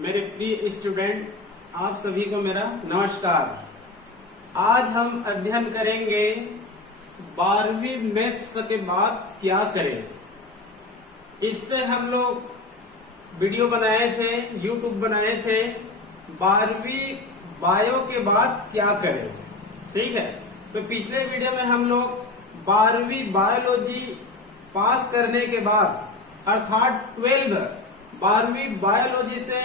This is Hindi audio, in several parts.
मेरे प्रिय स्टूडेंट, आप सभी को मेरा नमस्कार। आज हम अध्ययन करेंगे 12वीं मैथ्स के बाद क्या करें। इससे हम लोग वीडियो बनाए थे, यूट्यूब बनाए थे 12वीं बायो के बाद क्या करें। ठीक है, तो पिछले वीडियो में हम लोग 12वीं बायोलॉजी पास करने के बाद अर्थात 12वीं बायोलॉजी से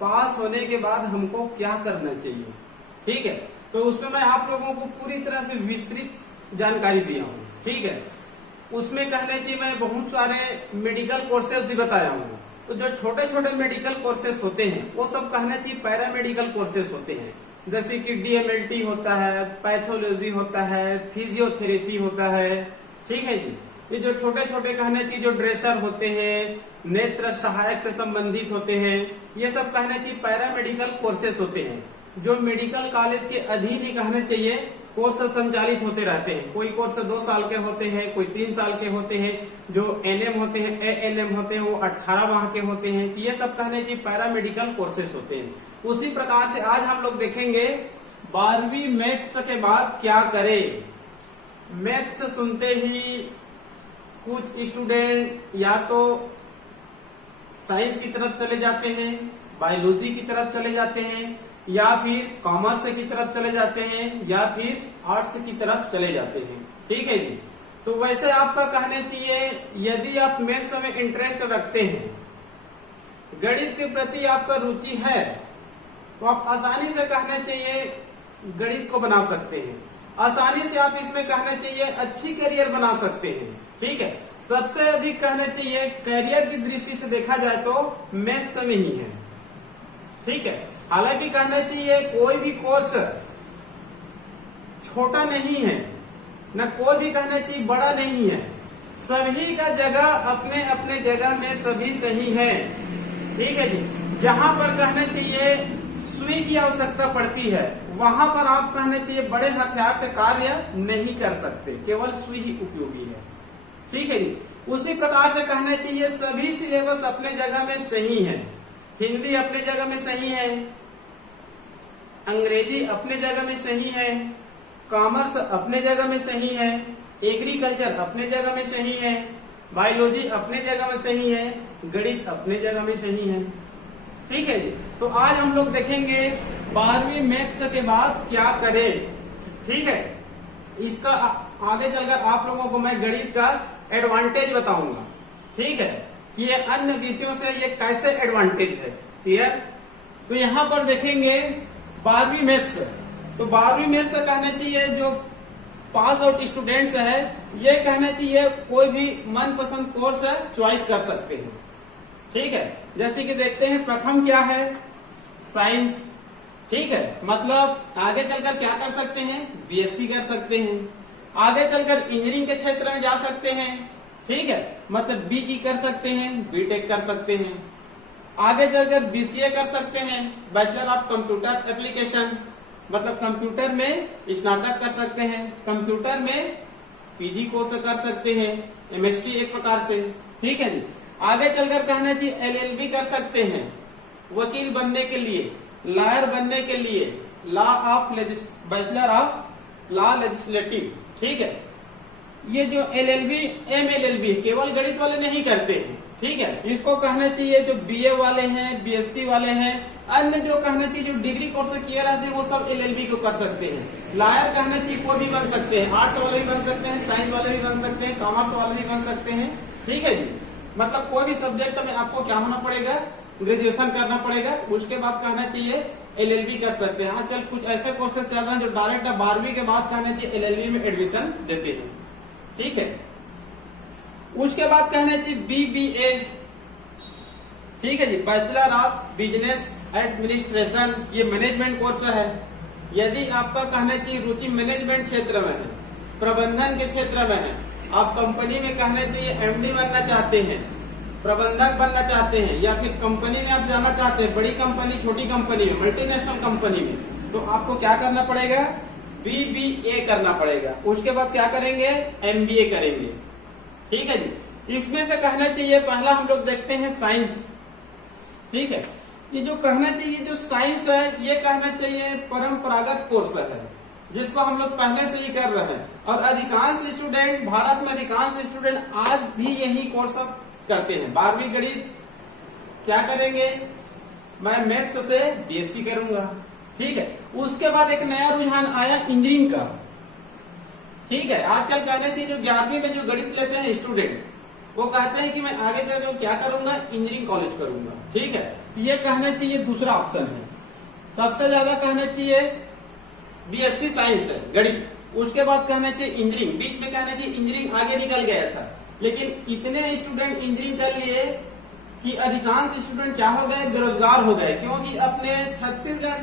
पास होने के बाद हमको क्या करना चाहिए। ठीक है, तो उसमें मैं आप लोगों को पूरी तरह से विस्तृत जानकारी दिया हूँ। ठीक है, उसमें कहने की मैं बहुत सारे मेडिकल कोर्सेज भी बताया हूँ। तो जो छोटे छोटे मेडिकल कोर्सेज होते हैं वो सब कहने की पैरामेडिकल कोर्सेज होते हैं, जैसे कि DMLT होता है, पैथोलॉजी होता है, फिजियोथेरेपी होता है। ठीक है जी, ये जो छोटे छोटे कहने की जो ड्रेसर होते हैं, नेत्र सहायक से संबंधित होते हैं, ये सब कहने की पैरामेडिकल कोर्सेज होते हैं जो मेडिकल कॉलेज के अधीन ही कहने चाहिए कोर्स संचालित होते रहते हैं। कोई कोर्स 2 साल के होते हैं, कोई 3 साल के होते हैं। जो NM होते हैं, ANM होते हैं, वो 18 माह के होते हैं। ये सब कहने की पैरामेडिकल कोर्सेज होते हैं। उसी प्रकार से आज हम लोग देखेंगे 12वीं मैथ्स के बाद क्या करें। मैथ्स सुनते ही कुछ स्टूडेंट या तो साइंस की तरफ चले जाते हैं, बायोलॉजी की तरफ चले जाते हैं, या फिर कॉमर्स की तरफ चले जाते हैं, या फिर आर्ट्स की तरफ चले जाते हैं। ठीक है जी, तो वैसे आपका कहने चाहिए यदि आप मैथ्स में इंटरेस्ट रखते हैं, गणित के प्रति आपका रुचि है, तो आप आसानी से कहने चाहिए गणित को बना सकते हैं। आसानी से आप इसमें कहने चाहिए अच्छी करियर बना सकते हैं। ठीक है, सबसे अधिक कहने चाहिए करियर की दृष्टि से देखा जाए तो मैथ्स में ही है। ठीक है, हालांकि कहना चाहिए कोई भी कोर्स छोटा नहीं है, न कोई भी कहना चाहिए बड़ा नहीं है। सभी का जगह अपने अपने जगह में सभी सही है। ठीक है जी, जहां पर कहना चाहिए सुई की आवश्यकता पड़ती है वहां पर आप कहना चाहिए बड़े हथियार से कार्य नहीं कर सकते, केवल सुई ही उपयोगी है। ठीक है जी, उसी प्रकार से कहना चाहिए सभी सिलेबस अपने जगह में सही है। हिंदी अपने जगह में सही है, अंग्रेजी अपने जगह में सही है, कॉमर्स अपने जगह में सही है, एग्रीकल्चर अपने जगह में सही है, बायोलॉजी अपने जगह में सही है, गणित अपने जगह में सही है। ठीक है जी, तो आज हम लोग देखेंगे 12वीं मैथ्स के बाद क्या करें। ठीक है, इसका आगे चलकर आप लोगों को मैं गणित का एडवांटेज बताऊंगा। ठीक है, कि ये अन्य विषयों से ये कैसे एडवांटेज है। क्लियर, तो यहाँ पर देखेंगे 12वीं मैथ्स। तो 12वीं मैथ्स कहना चाहिए जो पास आउट स्टूडेंट्स है, ये कहना चाहिए कोई भी मनपसंद कोर्स चॉइस कर सकते हैं। ठीक है, जैसे कि देखते हैं प्रथम क्या है, साइंस। ठीक है, मतलब आगे चलकर क्या कर सकते हैं, BSc कर सकते हैं। आगे चलकर इंजीनियरिंग के क्षेत्र में जा सकते हैं। ठीक है, मतलब BE कर सकते हैं, BTech कर सकते हैं। आगे चलकर BCA कर सकते हैं, बैचलर ऑफ कंप्यूटर एप्लीकेशन, मतलब कंप्यूटर में स्नातक कर सकते हैं, कंप्यूटर में PG कोर्स कर सकते हैं, MSc एक प्रकार से। ठीक है जी, आगे चलकर कहना चाहिए LLB कर सकते हैं, वकील बनने के लिए, लॉयर बनने के लिए, बैचलर ऑफ लॉ लेजिस्लेटिव। ठीक है, ये जो LLB MLLB केवल गणित वाले नहीं करते हैं। ठीक है, इसको कहना चाहिए जो BA वाले हैं, BSc वाले हैं, अन्य जो कहना चाहिए जो डिग्री कोर्स किए रहते हैं वो सब LLB को कर सकते हैं। लॉयर कहना चाहिए कोई भी बन सकते हैं, आर्ट्स वाले भी बन सकते हैं, साइंस वाले भी बन सकते हैं, कॉमर्स वाले भी बन सकते हैं। ठीक है जी, मतलब कोई भी सब्जेक्ट में आपको क्या होना पड़ेगा, ग्रेजुएशन करना पड़ेगा। उसके बाद कहना चाहिए LLB कर सकते हैं। आजकल कुछ ऐसे कोर्सेज चल रहे हैं जो डायरेक्ट 12वीं के बाद कहना चाहिए LLB में एडमिशन देते हैं। ठीक है, उसके बाद कहना चाहिए BBA। ठीक है जी, बैचलर ऑफ बिजनेस एडमिनिस्ट्रेशन, ये मैनेजमेंट कोर्स है। यदि आपका कहना चाहिए रुचि मैनेजमेंट क्षेत्र में है, प्रबंधन के क्षेत्र में है, आप कंपनी में कहना चाहिए MD बनना चाहते हैं, प्रबंधक बनना चाहते हैं, या फिर कंपनी में आप जाना चाहते हैं, बड़ी कंपनी, छोटी कंपनी में, मल्टीनेशनल कंपनी में, तो आपको क्या करना पड़ेगा, BBA करना पड़ेगा। उसके बाद क्या करेंगे, MBA करेंगे। ठीक है जी, इसमें से कहना चाहिए पहला हम लोग देखते हैं साइंस। ठीक है, ये जो कहना चाहिए जो साइंस है ये कहना चाहिए परंपरागत कोर्स है जिसको हम लोग पहले से ही कर रहे हैं, और अधिकांश स्टूडेंट, भारत में अधिकांश स्टूडेंट आज भी यही कोर्स करते हैं। 12वीं गणित क्या करेंगे, मैं मैथ्स से बीएससी करूंगा, ठीक है। उसके बाद एक नया रुझान आया इंजीनियरिंग का, ठीक है। आजकल कहने थी जो 11वीं में जो गणित लेते हैं स्टूडेंट, वो कहते हैं कि मैं आगे चलकर क्या करूंगा, इंजीनियरिंग कॉलेज करूंगा, ठीक है। तो ये कहना चाहिए दूसरा ऑप्शन है। सबसे ज्यादा कहना चाहिए बीएससी साइंस है गणित, उसके बाद कहना चाहिए इंजीनियरिंग, बीच में कहना चाहिए इंजीनियरिंग आगे निकल गया था, लेकिन इतने स्टूडेंट इंजीनियरिंग कर लिए कि अधिकांश स्टूडेंट क्या हो गए, बेरोजगार हो गए, क्योंकि अपने छत्तीसगढ़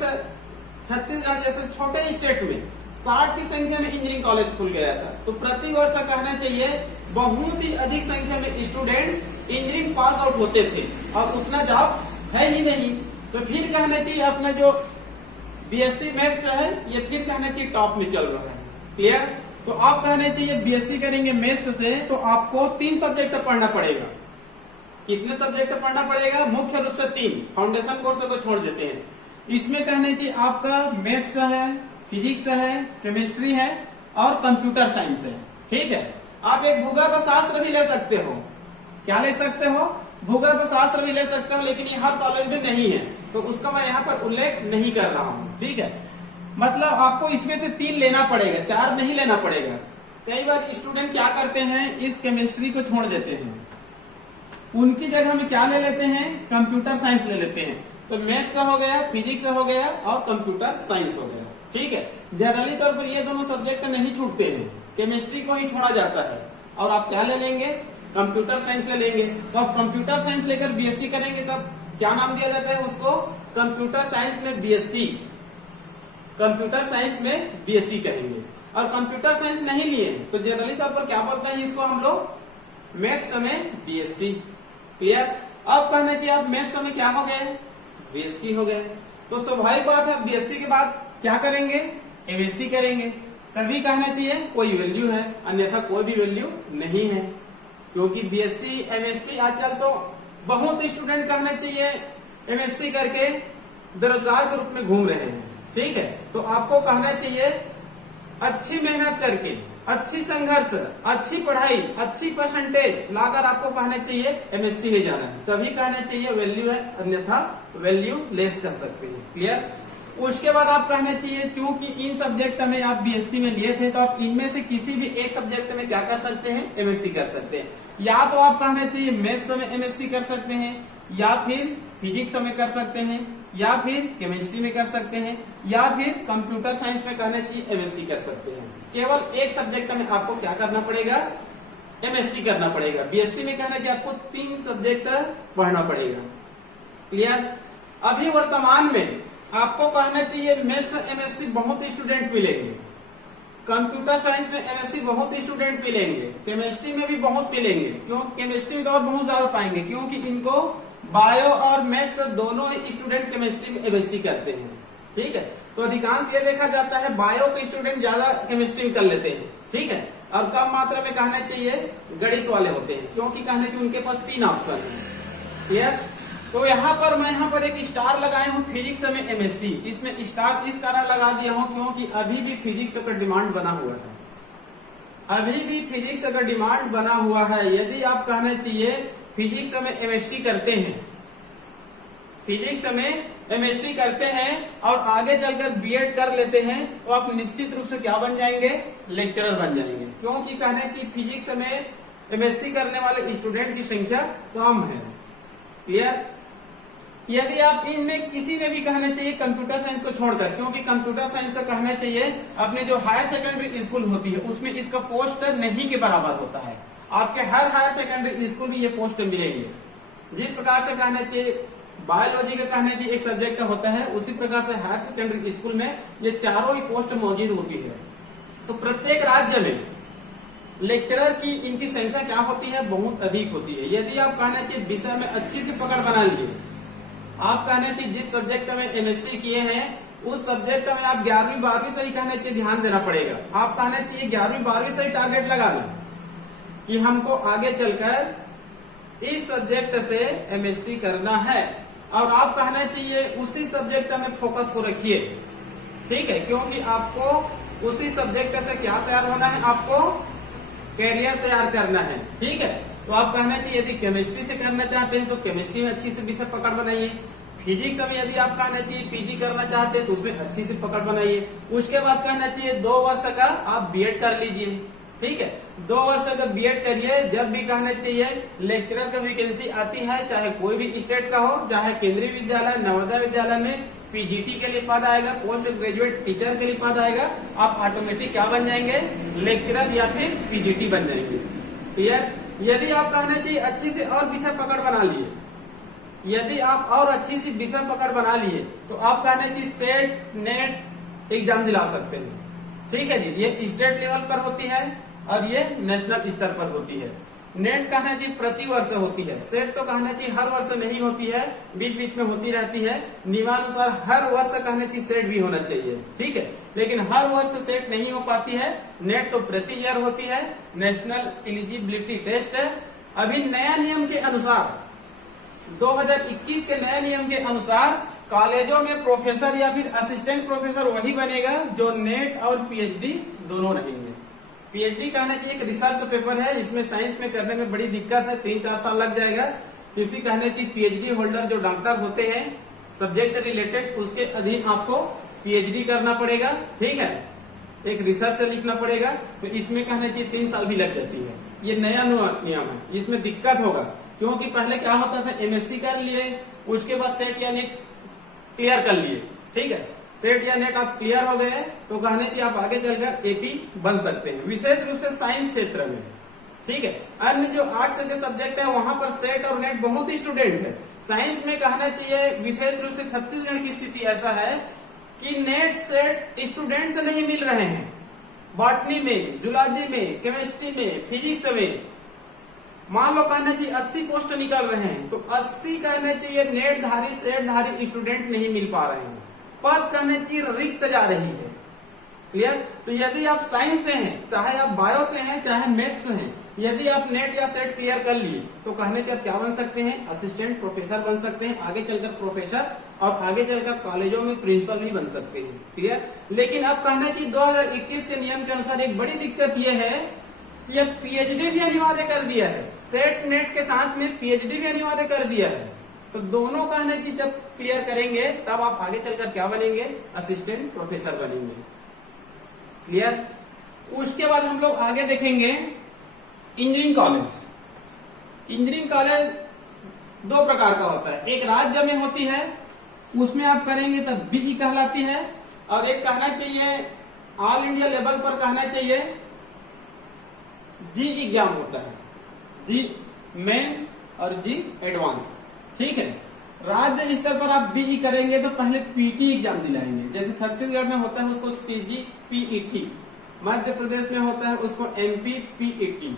जैसे छोटे स्टेट में 60 की संख्या में इंजीनियरिंग कॉलेज खुल गया था। तो प्रति वर्ष कहना चाहिए बहुत ही अधिक संख्या में स्टूडेंट इंजीनियरिंग पास आउट होते थे, और उतना जॉब है ही नहीं। तो फिर कहना चाहिए अपना जो बीएससी मैथ्स है ये फिर कहना चाहिए टॉप में चल रहा है। क्लियर? तो आप कहना चाहिए बीएससी करेंगे मैथ्स से तो आपको 3 सब्जेक्ट पढ़ना पड़ेगा। कितने सब्जेक्ट पढ़ना पड़ेगा? मुख्य रूप से 3, फाउंडेशन कोर्स को छोड़ देते हैं। इसमें कहने चाहिए आपका मैथ्स है, फिजिक्स है, केमिस्ट्री है और कंप्यूटर साइंस है, ठीक है। आप एक भूगर्भ शास्त्र भी ले सकते हो। क्या ले सकते हो? भूगर्भ शास्त्र भी ले सकते हो, लेकिन ये हर कॉलेज में नहीं है, तो उसका मैं यहाँ पर उल्लेख नहीं कर रहा हूँ, ठीक है। मतलब आपको इसमें से 3 लेना पड़ेगा, 4 नहीं लेना पड़ेगा। कई बार स्टूडेंट क्या करते हैं, इस केमिस्ट्री को छोड़ देते हैं, उनकी जगह में क्या ले लेते हैं, कंप्यूटर साइंस ले लेते हैं। तो मैथ्स हो गया, फिजिक्स हो गया और कंप्यूटर साइंस हो गया, ठीक है। जनरली तौर पर ये दोनों सब्जेक्ट नहीं छूटते हैं, केमिस्ट्री को ही छोड़ा जाता है, और आप क्या ले लेंगे, कंप्यूटर साइंस ले लेंगे। तो आप कंप्यूटर साइंस लेकर बीएससी करेंगे तब क्या नाम दिया जाता है उसको, कंप्यूटर साइंस में बीएससी, कंप्यूटर साइंस में बीएससी कहेंगे। और कंप्यूटर साइंस नहीं लिए तो जनरली तौर पर क्या बोलते हैं इसको हम लोग, मैथ्स में बीएससी। क्लियर? अब कहना चाहिए आप मैथ्स में क्या हो गए, बीएससी हो गए। तो स्वाभाविक बात है बीएससी के बाद क्या करेंगे, एमएससी करेंगे, तभी कहना चाहिए कोई वैल्यू है, अन्यथा कोई भी वैल्यू नहीं है। क्योंकि बीएससी एमएससी आजकल तो बहुत स्टूडेंट कहना चाहिए एमएससी करके बेरोजगार के रूप में घूम रहे हैं, ठीक है। तो आपको कहना चाहिए अच्छी मेहनत करके, अच्छी संघर्ष, अच्छी पढ़ाई, अच्छी परसेंटेज लाकर आपको कहना चाहिए एमएससी में जाना है, तभी कहना चाहिए वैल्यू है, अन्यथा वैल्यू लेस कर सकते हैं। क्लियर? उसके बाद आप कहना चाहिए क्योंकि इन सब्जेक्ट में आप बीएससी में लिए थे तो आप इनमें से किसी भी एक सब्जेक्ट में क्या कर सकते हैं, एमएससी कर सकते हैं। या तो आप कहना चाहिए मैथ्स में एमएससी कर सकते हैं, या फिर फिजिक्स में कर सकते हैं, या फिर केमिस्ट्री में कर सकते हैं, या फिर कंप्यूटर साइंस में कहना चाहिए एमएससी कर सकते हैं। केवल एक सब्जेक्ट में आपको क्या करना पड़ेगा, एमएससी करना पड़ेगा। बीएससी में कहना चाहिए आपको 3 सब्जेक्ट पढ़ना पड़ेगा। क्लियर? अभी वर्तमान में आपको कहना चाहिए मैथ्स एमएससी बहुत स्टूडेंट मिलेंगे, कंप्यूटर साइंस में एमएससी बहुत स्टूडेंट मिलेंगे, केमिस्ट्री में भी बहुत मिलेंगे। क्यों? केमिस्ट्री में तो और बहुत ज्यादा पाएंगे, क्योंकि इनको बायो और मैथ्स दोनों ही स्टूडेंट केमिस्ट्री में एमएससी करते हैं, ठीक है। तो अधिकांश ये देखा जाता है बायो के स्टूडेंट ज्यादा केमिस्ट्री में कर लेते हैं, ठीक है, और कम मात्रा में कहना चाहिए गणित वाले होते हैं, क्योंकि कहने चाहिए उनके पास 3 ऑप्शन है। क्लियर? तो यहाँ पर मैं एक स्टार लगाया हूँ फिजिक्स में एमएससी। इसमें स्टार इस कारण लगा दिया हूँ क्योंकि अभी भी फिजिक्स का डिमांड बना हुआ है, अभी भी फिजिक्स का डिमांड बना हुआ है। यदि आप कहना चाहिए फिजिक्स में एमएससी करते हैं, फिजिक्स में एमएससी करते हैं और आगे चलकर बीएड कर लेते हैं तो आप निश्चित रूप से क्या बन जाएंगे, लेक्चरर बन जाएंगे। क्योंकि कहने की फिजिक्स में एमएससी करने वाले स्टूडेंट की संख्या कम है। क्लियर? यदि आप इनमें किसी में भी कहना चाहिए कंप्यूटर साइंस को छोड़कर, क्योंकि कंप्यूटर साइंस का कहना चाहिए अपने जो हायर सेकेंडरी स्कूल होती है उसमें इसका पोस्ट नहीं के बराबर होता है। आपके हर हायर सेकेंडरी स्कूल में ये पोस्ट मिलेंगे। जिस प्रकार से कहना चाहिए बायोलॉजी का कहना चाहिए एक सब्जेक्ट होता है, उसी प्रकार से हायर सेकेंडरी स्कूल में ये चारों ही पोस्ट मौजूद होती है। तो प्रत्येक राज्य में लेक्चरर की इनकी संख्या क्या होती है, बहुत अधिक होती है। यदि आप कहना चाहिए विषय में अच्छी सी पकड़ बना लीजिए, आप कहना चाहिए जिस सब्जेक्ट में एमएससी किए हैं उस सब्जेक्ट में आप 11वीं 12वीं से ही कहना चाहिए ध्यान देना पड़ेगा। आप कहना चाहिए 11वीं 12वीं से ही टारगेट लगाना कि हमको आगे चलकर इस सब्जेक्ट से एमएससी करना है। और आप कहना चाहिए उसी सब्जेक्ट में फोकस को रखिए, ठीक है, क्योंकि आपको उसी सब्जेक्ट से क्या तैयार होना है, आपको कैरियर तैयार करना है, ठीक है। तो आप कहना चाहिए यदि केमिस्ट्री से करना चाहते हैं तो केमिस्ट्री में अच्छी से विषय पकड़ बनाइए, फिजिक्स में यदि आप कहना चाहिए पीजी करना चाहते हैं तो उसमें अच्छी से पकड़ बनाइए। उसके बाद कहना चाहिए 2 वर्ष का आप बीएड कर लीजिए, ठीक है, 2 वर्ष का बीएड करिए। जब भी कहना चाहिए लेक्चरर का वैकेंसी आती है, चाहे कोई भी स्टेट का हो, चाहे केंद्रीय विद्यालय, नवोदय विद्यालय में पीजीटी के लिए पद आएगा, पोस्ट ग्रेजुएट टीचर के लिए पद आएगा, आप ऑटोमेटिक क्या बन जाएंगे, लेक्चरर या फिर पीजीटी बन जाएंगे, क्लियर। यदि आप कहना चाहिए अच्छी से और विषय पकड़ बना लिए, यदि आप और अच्छी सी विषय पकड़ बना लिए तो आप कहना चाहिए सेट नेट एग्जाम दिला सकते हैं, ठीक है जी। ये स्टेट लेवल पर होती है और ये नेशनल स्तर पर होती है। नेट कहना चाहिए प्रति वर्ष होती है, सेट तो कहना चाहिए हर वर्ष नहीं होती है, बीच बीच में होती रहती है। नियमानुसार हर वर्ष कहना चाहिए सेट भी होना चाहिए, ठीक है, लेकिन हर वर्ष सेट नहीं हो पाती है। नेट तो प्रति ईयर होती है, नेशनल एलिजिबिलिटी टेस्ट है। अभी नया नियम के अनुसार 2021 के नए नियम के अनुसार कॉलेजों में प्रोफेसर या फिर असिस्टेंट प्रोफेसर वही बनेगा जो नेट और पीएचडी दोनों रहेंगे। पीएचडी कहना चाहिए एक रिसर्च पेपर है, इसमें साइंस में करने में बड़ी दिक्कत है, 3-4 साल लग जाएगा। किसी कहने की पीएचडी होल्डर जो डॉक्टर होते हैं सब्जेक्ट रिलेटेड, उसके अधीन आपको पीएचडी करना पड़ेगा, ठीक है, एक रिसर्च लिखना पड़ेगा। तो इसमें कहना चाहिए 3 साल भी लग जाती है। ये नया नियम है, इसमें दिक्कत होगा, क्योंकि पहले क्या होता था एमएससी कर लिए, उसके बाद सेट या नेट क्लियर कर लिए, ठीक है, सेट या नेट आप क्लियर हो गए तो कहने चाहिए आप आगे चलकर एपी बन सकते हैं, विशेष रूप से साइंस क्षेत्र में, ठीक है। अन्य जो आर्ट्स के सब्जेक्ट है वहां पर सेट और नेट बहुत स्टूडेंट है। साइंस में कहना चाहिए विशेष रूप से छत्तीसगढ़ की स्थिति ऐसा है कि नेट सेट स्टूडेंट से नहीं मिल रहे हैं। बॉटनी में, जूलॉजी में, केमिस्ट्री में, फिजिक्स में मान लो कहना चाहिए 80 पोस्ट निकल रहे हैं तो 80 कहना चाहिए नेट धारी सेट धारी स्टूडेंट नहीं मिल पा रहे हैं, पद कहना चाहिए रिक्त जा रही है, क्लियर। तो यदि आप साइंस से हैं, चाहे आप बायो से हैं, चाहे मैथ्स से हैं, यदि आप नेट या सेट क्लियर कर लिए तो कहने चाहिए आप क्या बन सकते हैं, असिस्टेंट प्रोफेसर बन सकते हैं, आगे चलकर प्रोफेसर और आगे चलकर कॉलेजों में प्रिंसिपल भी बन सकते हैं, क्लियर। लेकिन अब कहना चाहिए 2021 के नियम के अनुसार एक बड़ी दिक्कत यह है कि अब पीएचडी भी अनिवार्य कर दिया है, सेट नेट के साथ में पीएचडी भी अनिवार्य कर दिया है। तो दोनों कहने की जब क्लियर करेंगे तब आप आगे चलकर क्या बनेंगे, असिस्टेंट प्रोफेसर बनेंगे, क्लियर। उसके बाद हम लोग आगे देखेंगे इंजीनियरिंग कॉलेज। इंजीनियरिंग कॉलेज 2 प्रकार का होता है, एक राज्य में होती है उसमें आप करेंगे तब बीई कहलाती है, और एक कहना चाहिए ऑल इंडिया लेवल पर कहना चाहिए जी एग्जाम होता है, जी मेन और जी एडवांस, ठीक है। राज्य स्तर पर आप बीई करेंगे तो पहले पीटी एग्जाम दिलाएंगे, जैसे छत्तीसगढ़ में होता है उसको सीजीपीईटी, मध्य प्रदेश में होता है उसको एमपीपीईटी,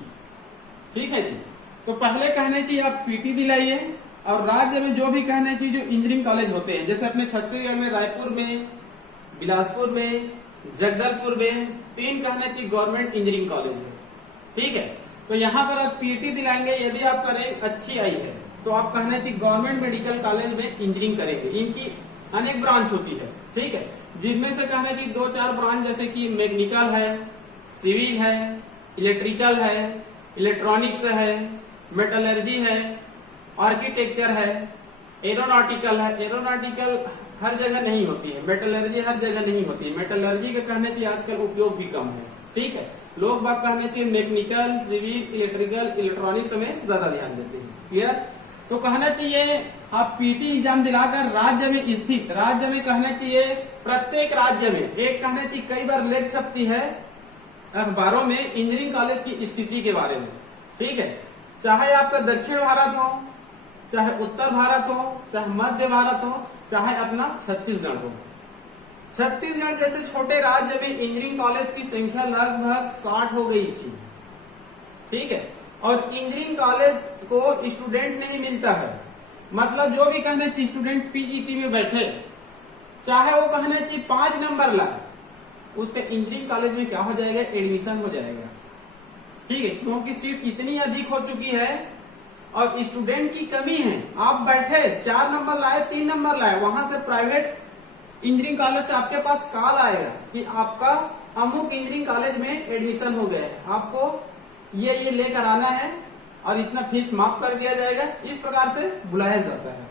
ठीक है जी। तो पहले कहने की आप पीटी दिलाइए, और राज्य में जो भी कहने की जो इंजीनियरिंग कॉलेज होते हैं, जैसे अपने छत्तीसगढ़ में रायपुर में, बिलासपुर में, जगदलपुर में 3 कहने की गवर्नमेंट इंजीनियरिंग कॉलेज है, ठीक है। तो यहाँ पर आप पीटी दिलाएंगे, यदि आपका रैंक अच्छी आई है तो आप कहने की गवर्नमेंट मेडिकल कॉलेज में इंजीनियरिंग करेंगे। इनकी अनेक ब्रांच होती है, ठीक है, जिनमें से कहने की 2-4 ब्रांच जैसे कि मैकेनिकल है, सिविल है, इलेक्ट्रिकल है, इलेक्ट्रॉनिक्स है, मेटलर्जी है, आर्किटेक्चर है, एरोनॉटिकल है। एरोनॉटिकल हर जगह नहीं होती है, मेटलर्जी हर जगह नहीं होती है, मेटलर्जी का कहने की आजकल उपयोग भी कम है, ठीक है। लोग बात कहने की मैकेनिकल, सिविल, इलेक्ट्रिकल, इलेक्ट्रॉनिक्स में ज्यादा ध्यान देते हैं, क्लियर। तो कहना चाहिए आप पीटी एग्जाम दिलाकर राज्य में स्थित, राज्य में कहना चाहिए प्रत्येक राज्य में एक कहना चाहिए कई बार लेख छपती है अखबारों में इंजीनियरिंग कॉलेज की स्थिति के बारे में, ठीक है। चाहे आपका दक्षिण भारत हो, चाहे उत्तर भारत हो, चाहे मध्य भारत हो, चाहे अपना छत्तीसगढ़ हो। छत्तीसगढ़ जैसे छोटे राज्य में इंजीनियरिंग कॉलेज की संख्या लगभग 60 हो गई थी, ठीक है, और इंजीनियरिंग कॉलेज को स्टूडेंट नहीं मिलता है। मतलब जो भी कहने चाहिए स्टूडेंट पीईटी में बैठे, चाहे वो कहने चाहिए 5 नंबर लाए, उसके इंजीनियरिंग कॉलेज में क्या हो जाएगा, एडमिशन हो जाएगा, ठीक है, क्योंकि सीट इतनी अधिक हो चुकी है और स्टूडेंट की कमी है, आप बैठे 4 नंबर लाए 3 नंबर लाए, वहां से प्राइवेट इंजीनियरिंग कॉलेज से आपके पास कॉल आएगा कि आपका अमुक इंजीनियरिंग कॉलेज में एडमिशन हो गया है, आपको ये लेकर आना है और इतना फीस माफ कर दिया जाएगा, इस प्रकार से बुलाया जाता है।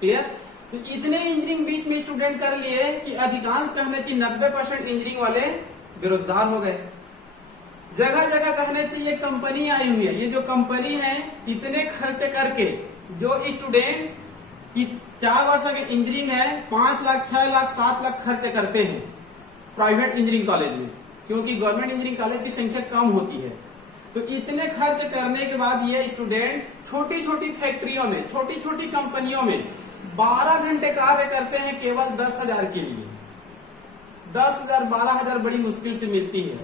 क्लियर? तो इतने इंजीनियरिंग बीच में स्टूडेंट कर लिए कि अधिकांश कहने की 90% इंजीनियरिंग वाले बेरोजगार हो गए। जगह जगह कहने से ये कंपनी आई हुई है, ये जो कंपनी है इतने खर्च करके जो स्टूडेंट 4 वर्ष के इंजीनियरिंग है 5 लाख 6 लाख 7 लाख खर्च करते हैं प्राइवेट इंजीनियरिंग कॉलेज में, क्योंकि गवर्नमेंट इंजीनियरिंग कॉलेज की संख्या कम होती है। तो इतने खर्च करने के बाद ये स्टूडेंट छोटी छोटी फैक्ट्रियों में, छोटी छोटी कंपनियों में 12 घंटे कार्य करते हैं केवल 10,000 के लिए। 10,000 12,000 बड़ी मुश्किल से मिलती है।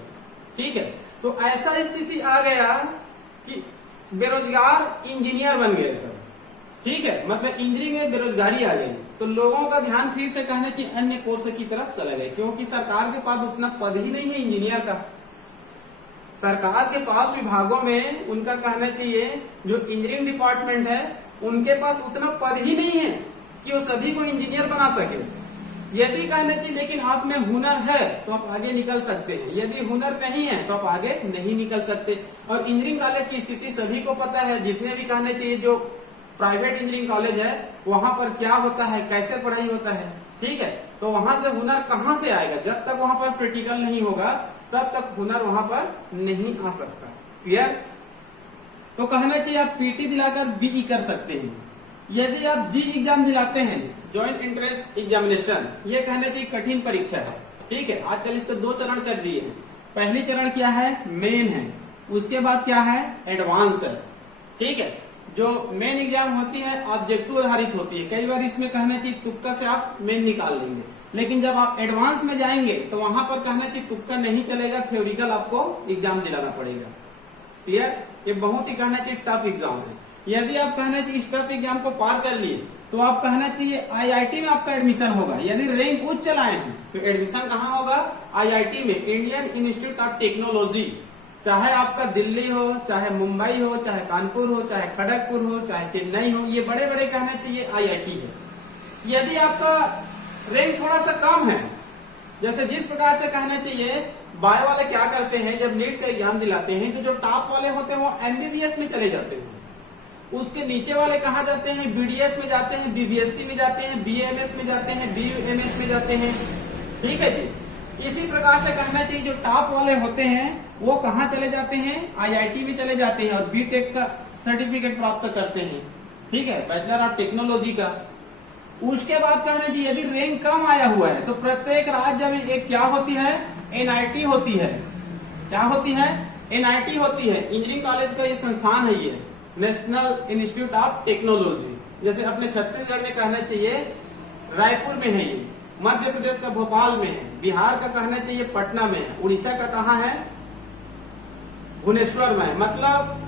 ठीक है, तो ऐसा स्थिति आ गया कि बेरोजगार इंजीनियर बन गए सब। ठीक है, मतलब इंजीनियरिंग में बेरोजगारी आ गई, तो लोगों का ध्यान फिर से कहने की अन्य कोर्स की तरफ चला गया, क्योंकि सरकार के पास उतना पद ही नहीं है इंजीनियर का। सरकार के पास विभागों में उनका कहना चाहिए जो इंजीनियरिंग डिपार्टमेंट है उनके पास उतना पद ही नहीं है कि वो सभी को इंजीनियर बना सके। यदि कहने चाहिए लेकिन आप में हुनर है तो आप आगे निकल सकते हैं, यदि हुनर नहीं है तो आप आगे नहीं निकल सकते। और इंजीनियरिंग कॉलेज की स्थिति सभी को पता है, जितने भी कहने चाहिए जो प्राइवेट इंजीनियरिंग कॉलेज है वहां पर क्या होता है, कैसे पढ़ाई होता है। ठीक है, तो वहां से हुनर कहां से आएगा? जब तक वहां पर प्रैक्टिकल नहीं होगा तब तक हुनर वहां पर नहीं आ सकता। क्लियर? तो कहना चाहिए आप पीटी दिलाकर बीई कर सकते हैं। यदि आप जी एग्जाम दिलाते हैं, ज्वाइंट एंट्रेंस एग्जामिनेशन, ये कहना चाहिए कठिन परीक्षा है। ठीक है, आजकल इसके 2 चरण कर दिए हैं। पहली चरण क्या है? मेन है, उसके बाद क्या है? एडवांस है। ठीक है, जो मेन एग्जाम होती है ऑब्जेक्टिव आधारित होती है, कई बार इसमें कहना चाहिए तुक्का से आप मेन निकाल लेंगे, लेकिन जब आप एडवांस में जाएंगे तो वहां पर कहना चाहिए तुक्का नहीं चलेगा, थ्योरिकल आपको एग्जाम दिलाना पड़ेगा। क्लियर? ये बहुत ही कहना चाहिए टफ एग्जाम है। यदि आप कहना चाहिए इस टफ एग्जाम को पार कर लिए तो आप कहना चाहिए आईआईटी में आपका एडमिशन होगा। यदि रैंक उच्च चलाए हैं तो एडमिशन कहाँ होगा? आईआईटी में, इंडियन इंस्टीट्यूट ऑफ टेक्नोलॉजी। चाहे आपका दिल्ली हो, चाहे मुंबई हो, चाहे कानपुर हो, चाहे खड़गपुर हो, चाहे चेन्नई हो, ये बड़े बड़े कहना चाहिए आईआईटी है। यदि आपका रैंक थोड़ा सा कम है, जैसे जिस प्रकार से कहना चाहिए बायो वाले क्या करते हैं, जब नीट का एग्जाम दिलाते हैं तो जो टॉप वाले होते हैं वो एमबीबीएस में चले जाते हैं, उसके नीचे वाले कहाँ जाते हैं? बीडीएस में जाते हैं, बीबीएससी में जाते हैं, बीएमएस में जाते हैं, बीयूएमएस में जाते हैं। ठीक है जी, इसी प्रकार से कहना चाहिए जो टॉप वाले होते हैं वो कहाँ चले जाते हैं? आईआईटी में चले जाते हैं और बीटेक का सर्टिफिकेट प्राप्त करते हैं। ठीक है, बैचलर ऑफ टेक्नोलॉजी का। उसके बाद कहना चाहिए यदि रैंक कम आया हुआ है तो प्रत्येक राज्य में एक क्या होती है? एनआईटी होती है। क्या होती है? एनआईटी होती है। इंजीनियरिंग कॉलेज का ये संस्थान है, ये नेशनल इंस्टीट्यूट ऑफ टेक्नोलॉजी। जैसे अपने छत्तीसगढ़ में कहना चाहिए रायपुर में है, ये मध्य प्रदेश का भोपाल में है, बिहार का कहना चाहिए पटना में है, उड़ीसा का कहाँ है? भुवनेश्वर में है। मतलब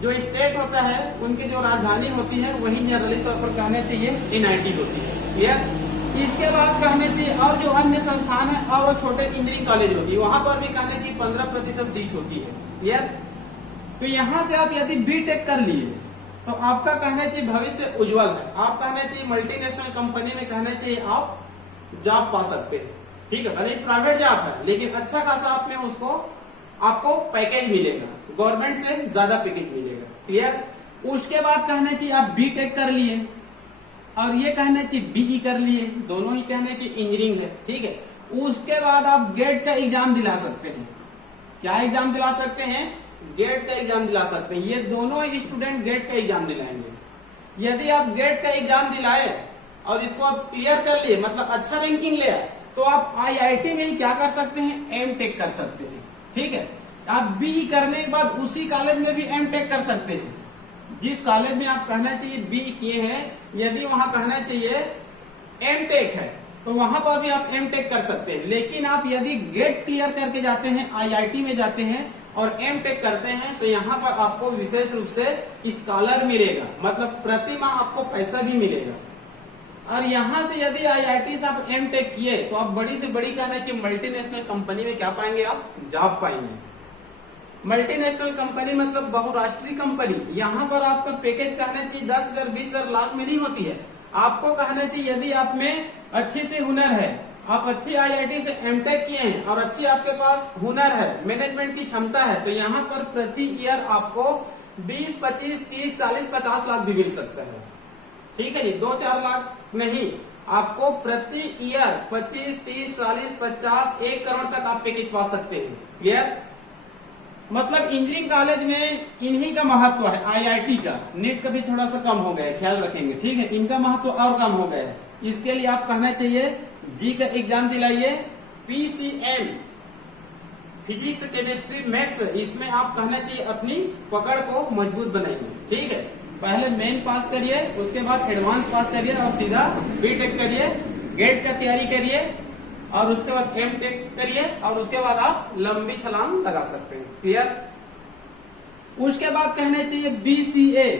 जो स्टेट होता है उनकी जो राजधानी होती है वही जनरली तौर पर कहने चाहिए एनआईटी होती है। क्लियर? इसके बाद कहने चाहिए और जो अन्य संस्थान है और वो छोटे इंजीनियरिंग कॉलेज होती है, वहां पर भी कहने चाहिए 15% सीट होती है। क्लियर? तो यहाँ से आप यदि बीटेक कर लिए तो आपका कहना चाहिए भविष्य उज्जवल है। आप कहना चाहिए मल्टीनेशनल कंपनी में कहना चाहिए आप जॉब पा सकते हैं। ठीक है, भले प्राइवेट जॉब है लेकिन अच्छा खासा आप में उसको आपको पैकेज मिलेगा, गवर्नमेंट से ज्यादा पैकेज मिलेगा। क्लियर? उसके बाद कहना चाहिए आप बीटेक कर लिए और ये कहना चाहिए बीई कर लिए, दोनों ही कहने की इंजीनियरिंग है। ठीक है, उसके बाद आप गेट का एग्जाम दिला सकते हैं। क्या एग्जाम दिला सकते हैं? गेट का एग्जाम दिला सकते हैं। ये दोनों स्टूडेंट गेट का एग्जाम दिलाएंगे। यदि आप गेट का एग्जाम दिलाए और इसको आप क्लियर कर लिए, मतलब अच्छा रैंकिंग ले आए, तो आप आईआईटी में ही क्या कर सकते हैं? एमटेक कर सकते हैं। ठीक है, आप बीई करने के बाद उसी कॉलेज में भी एमटेक कर सकते हैं। जिस कॉलेज में आप कहना चाहिए बीई किए हैं, यदि वहां कहना चाहिए एमटेक है तो वहां पर भी आप एमटेक कर सकते हैं। लेकिन आप यदि गेट क्लियर करके जाते हैं, आईआईटी में जाते हैं और एमटेक करते हैं तो यहाँ पर आपको विशेष रूप से स्कॉलर मिलेगा, मतलब प्रति माह आपको पैसा भी मिलेगा। और यहाँ से यदि आईआईटी से आप एमटेक किए तो आप बड़ी से बड़ी कहना चाहिए मल्टीनेशनल कंपनी में क्या पाएंगे? आप जॉब पाएंगे। मल्टीनेशनल कंपनी मतलब बहुराष्ट्रीय कंपनी। यहाँ पर आपका पैकेज कहना चाहिए 10,000, 20,000, लाख में नहीं होती है। आपको कहना चाहिए यदि आप में अच्छी सी हुनर है, आप अच्छी IIT से एमटेक किए हैं और अच्छी आपके पास हुनर है, मैनेजमेंट की क्षमता है, तो यहाँ पर प्रति ईयर आपको 20, 25, 30, 40, 50 लाख भी मिल सकता है। ठीक है जी, 2-4 लाख नहीं, आपको प्रति ईयर 25, 30, 40, 50, 1 करोड़ तक आप पैकेज पा सकते हैं। क्लियर? मतलब इंजीनियरिंग कॉलेज में इन्हीं का महत्व है, IIT का। नीट का भी थोड़ा सा कम हो गया है, ख्याल रखेंगे। ठीक है, इनका महत्व और कम हो गया है। इसके लिए आप कहना चाहिए जी का एग्जाम दिलाइए, PCM फिजिक्स, केमिस्ट्री, मैथ्स, इसमें आप कहना चाहिए अपनी पकड़ को मजबूत बनाइए। ठीक है, पहले मेन पास करिए, उसके बाद एडवांस पास करिए और सीधा बीटेक करिए, गेट का तैयारी करिए और उसके बाद एमटेक करिए और उसके बाद आप लंबी छलांग लगा सकते हैं। क्लियर? उसके बाद कहना चाहिए BCA,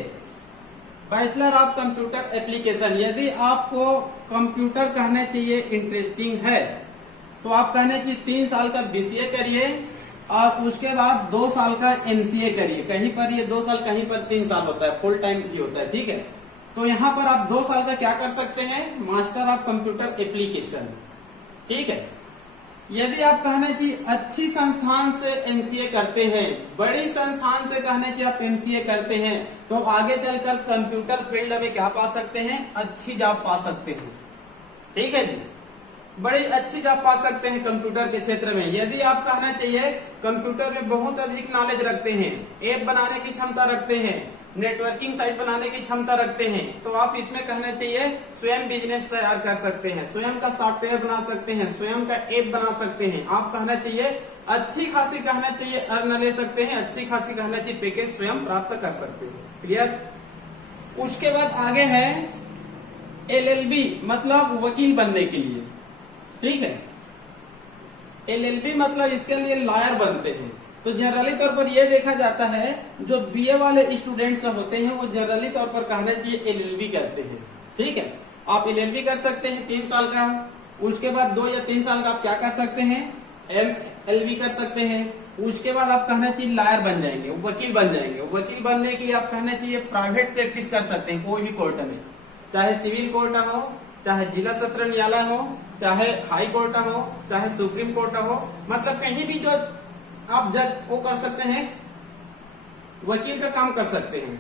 bachelor of computer application. यदि आपको कंप्यूटर कहना चाहिए इंटरेस्टिंग है तो आप कहना चाहिए 3 साल का BCA करिए और उसके बाद 2 साल का MCA करिए। कहीं पर ये 2 साल, कहीं पर 3 साल होता है, फुल टाइम भी होता है। ठीक है, तो यहाँ पर आप 2 साल का क्या कर सकते हैं, मास्टर ऑफ कंप्यूटर एप्लीकेशन। ठीक है, यदि आप कहना चाहिए अच्छी संस्थान से MCA करते हैं, बड़ी संस्थान से कहना चाहिए आप MCA करते हैं, तो आगे चलकर कंप्यूटर फील्ड में क्या पा सकते हैं, अच्छी जॉब पा सकते हैं। ठीक है जी, बड़ी अच्छी जॉब पा सकते हैं कंप्यूटर के क्षेत्र में। यदि आप कहना चाहिए कंप्यूटर में बहुत अधिक नॉलेज रखते हैं, ऐप बनाने की क्षमता रखते हैं, नेटवर्किंग साइट बनाने की क्षमता रखते हैं, तो आप इसमें कहना चाहिए स्वयं बिजनेस तैयार कर सकते हैं, स्वयं का सॉफ्टवेयर बना सकते हैं, स्वयं का ऐप बना सकते हैं। आप कहना चाहिए अच्छी खासी कहना चाहिए अर्न ले सकते हैं, अच्छी खासी कहना चाहिए पैकेज स्वयं प्राप्त कर सकते हैं। क्लियर? उसके बाद आगे है LLB, मतलब वकील बनने के लिए। ठीक है, LLB मतलब इसके लिए लॉयर बनते हैं। तो जनरली तौर पर यह देखा जाता है जो BA वाले स्टूडेंट्स होते हैं वो जनरली तौर पर कहना चाहिए LLB करते हैं। ठीक है, आप LLB कर सकते हैं 3 साल का, उसके बाद 2 या 3 साल का आप क्या कर सकते हैं, MLB कर सकते हैं। उसके बाद आप कहना चाहिए लॉयर बन जाएंगे, वकील बन जाएंगे। वकील बनने के लिए आप कहना चाहिए प्राइवेट प्रैक्टिस कर सकते हैं कोई भी कोर्ट में, चाहे सिविल कोर्ट हो, चाहे जिला सत्र न्यायालय हो, चाहे हाई कोर्ट हो, चाहे सुप्रीम कोर्ट हो, मतलब कहीं भी जो आप जज वो कर सकते हैं, वकील का काम कर सकते हैं।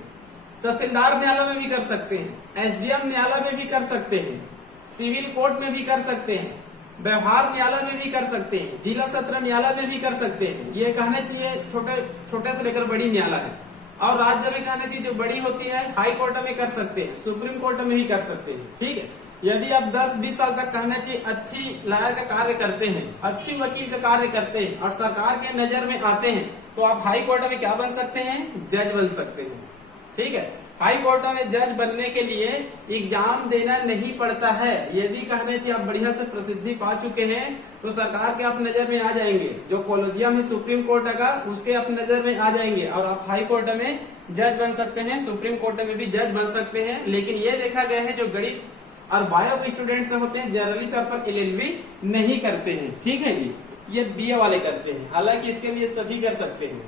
तहसीलदार न्यायालय में भी कर सकते हैं, SDM न्यायालय में भी कर सकते हैं, सिविल कोर्ट में भी कर सकते हैं, व्यवहार न्यायालय में भी कर सकते हैं, जिला सत्र न्यायालय में भी कर सकते हैं। ये कहना चाहिए छोटे से लेकर बड़ी न्यायालय है। और राज्य में कहना चाहिए जो बड़ी होती है हाई कोर्ट में कर सकते हैं, सुप्रीम कोर्ट में भी कर सकते हैं। ठीक है, यदि आप 10-20 साल तक कहना चाहिए अच्छी लॉयर का कार्य करते हैं, अच्छी वकील का कार्य करते हैं और सरकार के नजर में आते हैं, तो आप हाई कोर्ट में क्या बन सकते हैं, जज बन सकते हैं। ठीक है, हाई कोर्ट में जज बनने के लिए एग्जाम देना नहीं पड़ता है। यदि कहने चाहिए आप बढ़िया से प्रसिद्धि पा चुके हैं तो सरकार के आप नजर में आ जाएंगे, जो कॉलेजियम है सुप्रीम कोर्ट का उसके आप नजर में आ जाएंगे और आप हाई कोर्ट में जज बन सकते हैं, सुप्रीम कोर्ट में भी जज बन सकते हैं। लेकिन ये देखा गया है जो गणित और बायो के स्टूडेंट्स होते हैं जनरली तौर पर LLB नहीं करते हैं। ठीक है जी, ये BA वाले करते हैं, हालांकि इसके लिए सभी कर सकते हैं,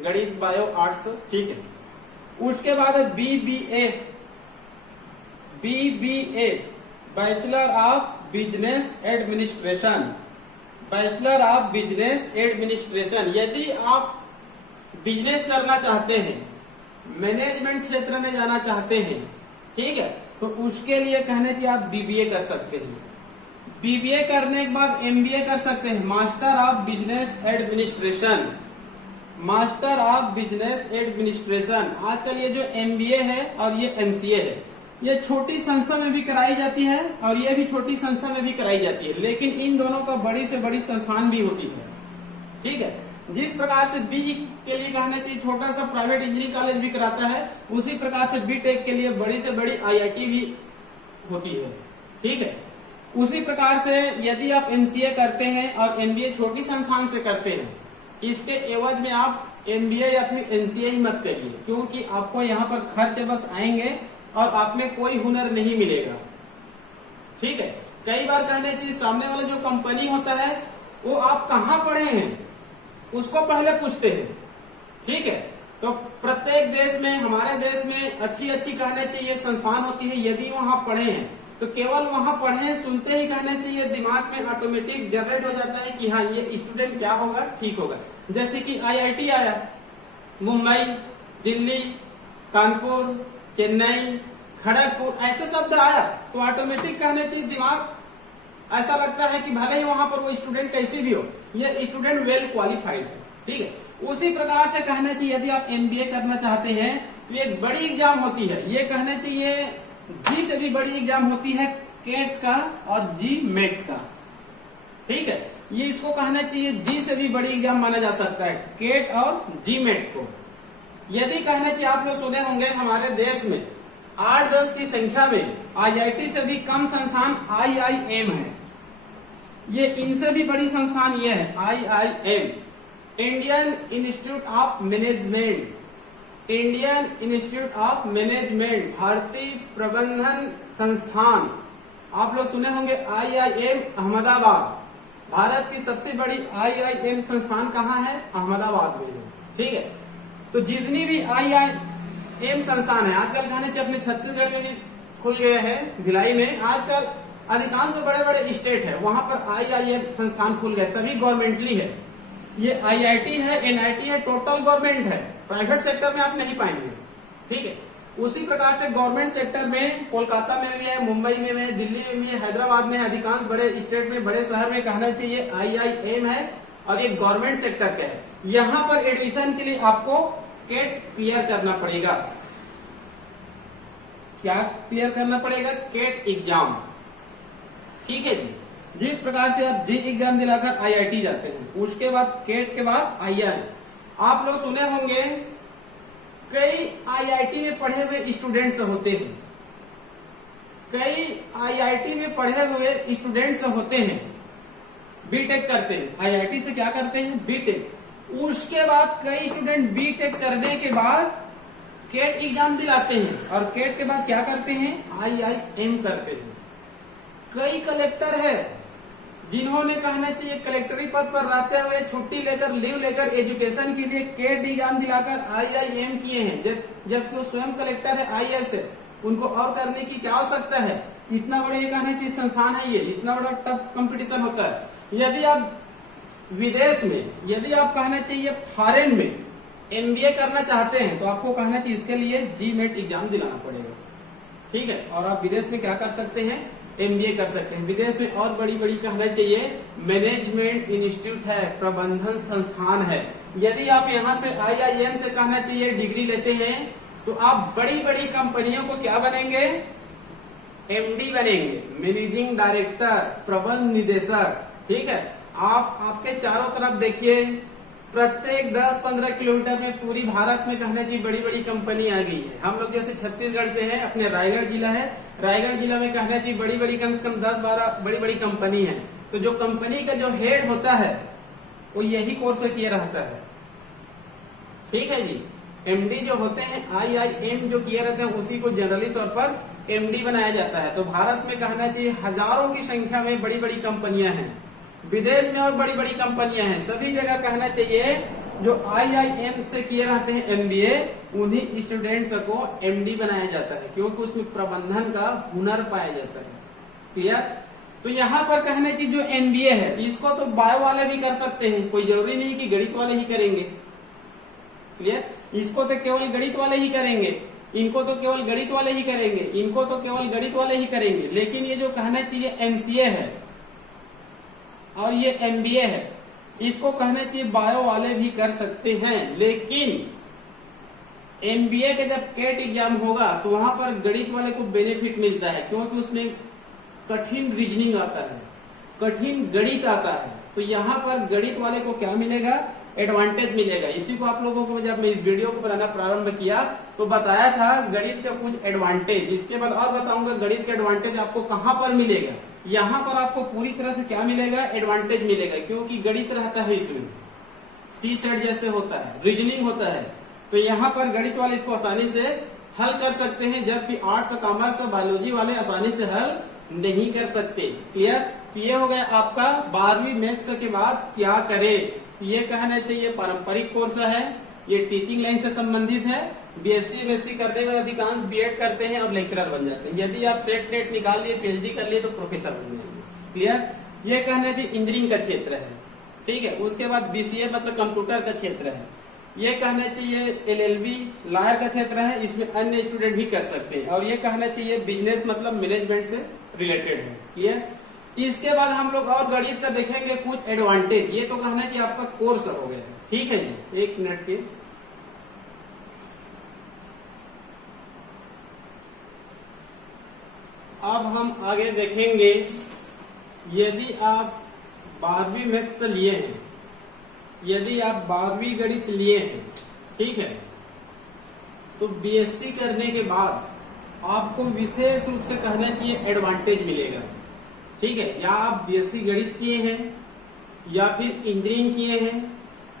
गणित, बायो, आर्ट्स। ठीक है, उसके बाद BBA, bachelor of business administration, bachelor of business administration. यदि आप बिजनेस करना चाहते हैं, मैनेजमेंट क्षेत्र में जाना चाहते हैं, ठीक है, तो उसके लिए कहने चाहिए आप BBA कर सकते हैं। BBA करने के बाद MBA कर सकते हैं, master of business administration, master of business administration. आजकल ये जो MBA है और ये MCA है, ये छोटी संस्था में भी कराई जाती है और ये भी छोटी संस्था में भी कराई जाती है, लेकिन इन दोनों का बड़ी से बड़ी संस्थान भी होती है। ठीक है, जिस प्रकार से BE के लिए कहना चाहिए छोटा सा प्राइवेट इंजीनियरिंग कॉलेज भी कराता है, उसी प्रकार से BTech के लिए बड़ी से बड़ी IIT भी होती है। ठीक है, उसी प्रकार से यदि आप MCA करते हैं और MBA छोटी संस्थान से करते हैं, इसके एवज में आप MBA या फिर NCA ही मत करिए, क्योंकि आपको यहाँ पर खर्च बस आएंगे और आप में कोई हुनर नहीं मिलेगा। ठीक है, कई बार कहने चाहिए सामने वाला जो कंपनी होता है वो आप कहाँ पढ़े हैं उसको पहले पूछते हैं। ठीक है। तो प्रत्येक देश में, हमारे देश में अच्छी अच्छी कहने चाहिए संस्थान होती है। यदि वहां पढ़े हैं तो केवल वहां पढ़े सुनते ही कहने चाहिए, दिमाग में ऑटोमेटिक जनरेट हो जाता है कि हाँ ये स्टूडेंट क्या होगा, ठीक होगा। जैसे कि IIT आया, मुंबई, दिल्ली, कानपुर, चेन्नई, खड़गपुर, ऐसे शब्द आया तो ऑटोमेटिक कहने चाहिए दिमाग ऐसा लगता है कि भले ही वहां पर वो स्टूडेंट कैसे भी हो, ये स्टूडेंट वेल क्वालिफाइड है। ठीक है। उसी प्रकार से कहने चाहिए यदि आप MBA करना चाहते हैं तो एक बड़ी एग्जाम होती है, ये कहने चाहिए जी से भी बड़ी एग्जाम होती है केट का और GMAT का। ठीक है, ये इसको कहना चाहिए जी से भी बड़ी एग्जाम माना जा सकता है, केट और GMAT को। यदि कहना चाहिए, आप लोग सुने होंगे हमारे देश में 8-10 की संख्या में IIT से भी कम संस्थान IIM है। ये इनसे भी बड़ी संस्थान ये है IIM, Indian institute of management, Indian institute of management, भारतीय प्रबंधन संस्थान। आप लोग सुने होंगे IIM अहमदाबाद। भारत की सबसे बड़ी IIM संस्थान कहाँ है? अहमदाबाद में है। ठीक है। तो जितनी भी IIM संस्थान है, आजकल कहने चाहिए अपने छत्तीसगढ़ में भी खुल गए हैं, भिलाई में। आजकल अधिकांश जो बड़े बड़े स्टेट है वहां पर IIM संस्थान खुल गए, सभी गवर्नमेंटली है। ये IIT है, NIT है, टोटल गवर्नमेंट है, प्राइवेट सेक्टर में आप नहीं पाएंगे। ठीक है। उसी प्रकार से गवर्नमेंट सेक्टर में कोलकाता में भी है, मुंबई में भी है, दिल्ली में भी है, हैदराबाद में है, अधिकांश बड़े स्टेट में, बड़े शहर में कहना चाहिए IIM है और ये गवर्नमेंट सेक्टर का है। यहाँ पर एडमिशन के लिए आपको केट क्लियर करना पड़ेगा। क्या क्लियर करना पड़ेगा? CAT exam. ठीक है जी। जिस प्रकार से आप जी एग्जाम दिलाकर IIT जाते हैं, उसके बाद केट के बाद IIM। आप लोग सुने होंगे कई IIT में पढ़े हुए स्टूडेंट्स होते हैं, कई IIT में पढ़े हुए स्टूडेंट्स होते हैं, बीटेक करते हैं। IIT से क्या करते हैं? बीटेक। उसके बाद कई स्टूडेंट बीटेक करने के बाद केट एग्जाम दिलाते हैं और केट के बाद क्या करते हैं? IIM करते हैं। कई कलेक्टर है जिन्होंने कहना चाहिए कलेक्टरी पद पर रहते हुए छुट्टी लेकर, लीव लेकर एजुकेशन के लिए केट एग्जाम दिलाकर IIM किए हैं, जबकि वो स्वयं कलेक्टर है, IAS है। उनको और करने की क्या आवश्यकता है? इतना बड़ा ये कहना चाहिए संस्थान है, ये इतना बड़ा टफ कंपटीशन होता है। यदि आप विदेश में, यदि आप कहना चाहिए फॉरेन में MBA करना चाहते हैं तो आपको कहना चाहिए इसके लिए GMAT एग्जाम दिलाना पड़ेगा। ठीक है। और आप विदेश में क्या कर सकते हैं? MBA कर सकते हैं। विदेश में और बड़ी बड़ी कहना चाहिए मैनेजमेंट इंस्टीट्यूट है, प्रबंधन संस्थान है। यदि आप यहाँ से IIM से कहना चाहिए डिग्री लेते हैं तो आप बड़ी बड़ी कंपनियों को क्या बनेंगे? MD बनेंगे, मैनेजिंग डायरेक्टर, प्रबंध निदेशक। ठीक है। आप आपके चारों तरफ देखिए, प्रत्येक 10-15 किलोमीटर में पूरी भारत में कहना चाहिए बड़ी बड़ी कंपनी आ गई है। हम लोग जैसे छत्तीसगढ़ से है, अपने रायगढ़ जिला है, रायगढ़ जिला में कहना चाहिए बड़ी बड़ी कम से कम 10-12 बड़ी बड़ी कंपनी है। तो जो कंपनी का जो हेड होता है वो यही कोर्स किया रहता है। ठीक है जी। MD जो होते हैं IIM जो किए रहते हैं उसी को जनरली तौर पर MD बनाया जाता है। तो भारत में कहना चाहिए हजारों की संख्या में बड़ी बड़ी कंपनियां हैं, विदेश में और बड़ी बड़ी कंपनियां हैं। सभी जगह कहना चाहिए जो IIM से किए रहते हैं MBA, उन्हीं स्टूडेंट्स को MD बनाया जाता है, क्योंकि उसमें प्रबंधन का हुनर पाया जाता है। क्लियर? तो यहाँ पर कहने की जो MBA है इसको तो बायो वाले भी कर सकते हैं, कोई जरूरी नहीं कि गणित वाले ही करेंगे। क्लियर? इसको तो केवल गणित वाले ही करेंगे, इनको तो केवल गणित वाले ही करेंगे, इनको तो केवल गणित वाले ही करेंगे। लेकिन ये जो कहना चाहिए MCA है और ये MBA है, इसको कहना चाहिए बायो वाले भी कर सकते हैं। लेकिन MBA का जब केट एग्जाम होगा तो वहां पर गणित वाले को बेनिफिट मिलता है, क्योंकि उसमें कठिन रीजनिंग आता है, कठिन गणित आता है। तो यहाँ पर गणित वाले को क्या मिलेगा? एडवांटेज मिलेगा। इसी को आप लोगों को जब मैं इस वीडियो को बनाना प्रारंभ किया तो बताया था गणित का कुछ एडवांटेज। इसके बाद और बताऊंगा गणित का एडवांटेज आपको कहाँ पर मिलेगा। यहाँ पर आपको पूरी तरह से क्या मिलेगा? एडवांटेज मिलेगा, क्योंकि गणित रहता है, इसमें सी सेट जैसे होता है, रीजनिंग होता है। तो यहाँ पर गणित वाले इसको आसानी से हल कर सकते हैं, जबकि आर्ट्स, कॉमर्स, बायोलॉजी वाले आसानी से हल नहीं कर सकते। क्लियर? तो ये हो गया आपका 12वीं मैथ्स के बाद क्या करे। ये कहना चाहिए पारंपरिक कोर्स है, ये टीचिंग लाइन से संबंधित है। बीएससी एमएससी करने के बाद अधिकांश बीएड करते हैं और लेक्चरर बन जाते हैं। यदि आप सेट नेट निकाल लिए, पीएचडी कर लिए तो प्रोफेसर बन जाएंगे। क्लियर? ये कहने थी इंजीनियरिंग का क्षेत्र है, ठीक है। उसके बाद बीसीए मतलब कंप्यूटर का क्षेत्र है। ये कहना चाहिए एलएलबी लॉयर का क्षेत्र है, इसमें अन्य स्टूडेंट भी कर सकते हैं। और ये कहना चाहिए बिजनेस मतलब मैनेजमेंट से रिलेटेड है। क्लियर? इसके बाद हम लोग और गणित का देखेंगे कुछ एडवांटेज। ये तो कहना चाहिए आपका कोर्स हो गया है, ठीक है जी। 1 मिनट के अब हम आगे देखेंगे, यदि आप 12वीं मैथ्स लिए हैं, यदि आप 12वीं गणित लिए हैं, ठीक है, तो बीएससी करने के बाद आपको विशेष रूप से कहना चाहिए एडवांटेज मिलेगा, ठीक है। या आप बीएससी गणित किए हैं या फिर इंजीनियरिंग किए हैं,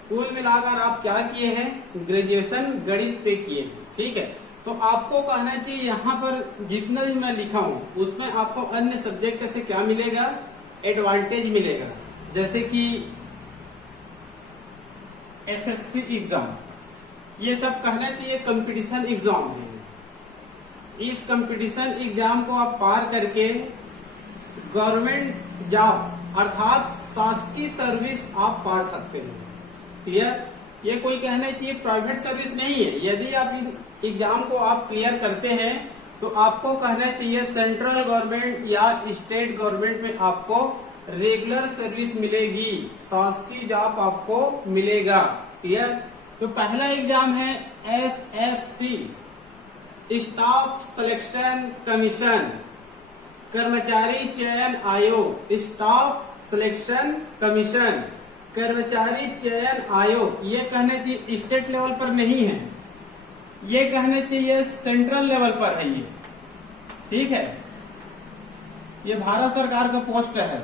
कुल मिलाकर आप क्या किए हैं, ग्रेजुएशन गणित पे किए हैं, ठीक है। तो आपको कहना चाहिए यहाँ पर जितना भी मैं लिखा हूं उसमें आपको अन्य सब्जेक्ट से क्या मिलेगा, एडवांटेज मिलेगा। जैसे कि एसएससी एग्जाम, ये सब कहना चाहिए कंपटीशन एग्जाम है। इस कंपटीशन एग्जाम को आप पार करके गवर्नमेंट जॉब अर्थात शासकीय सर्विस आप पा सकते हैं। क्लियर? ये कोई कहना चाहिए प्राइवेट सर्विस नहीं है। यदि आप इस एग्जाम को आप क्लियर करते हैं तो आपको कहना चाहिए सेंट्रल गवर्नमेंट या स्टेट गवर्नमेंट में आपको रेगुलर सर्विस मिलेगी, शासकीय जॉब आपको मिलेगा। क्लियर? तो पहला एग्जाम है एसएससी स्टाफ सिलेक्शन कमीशन, कर्मचारी चयन आयोग, स्टाफ सिलेक्शन कमीशन, कर्मचारी चयन आयोग। ये कहने चाहिए स्टेट लेवल पर नहीं है, ये कहने चाहिए सेंट्रल लेवल पर है ये, ठीक है। ये भारत सरकार का पोस्ट है।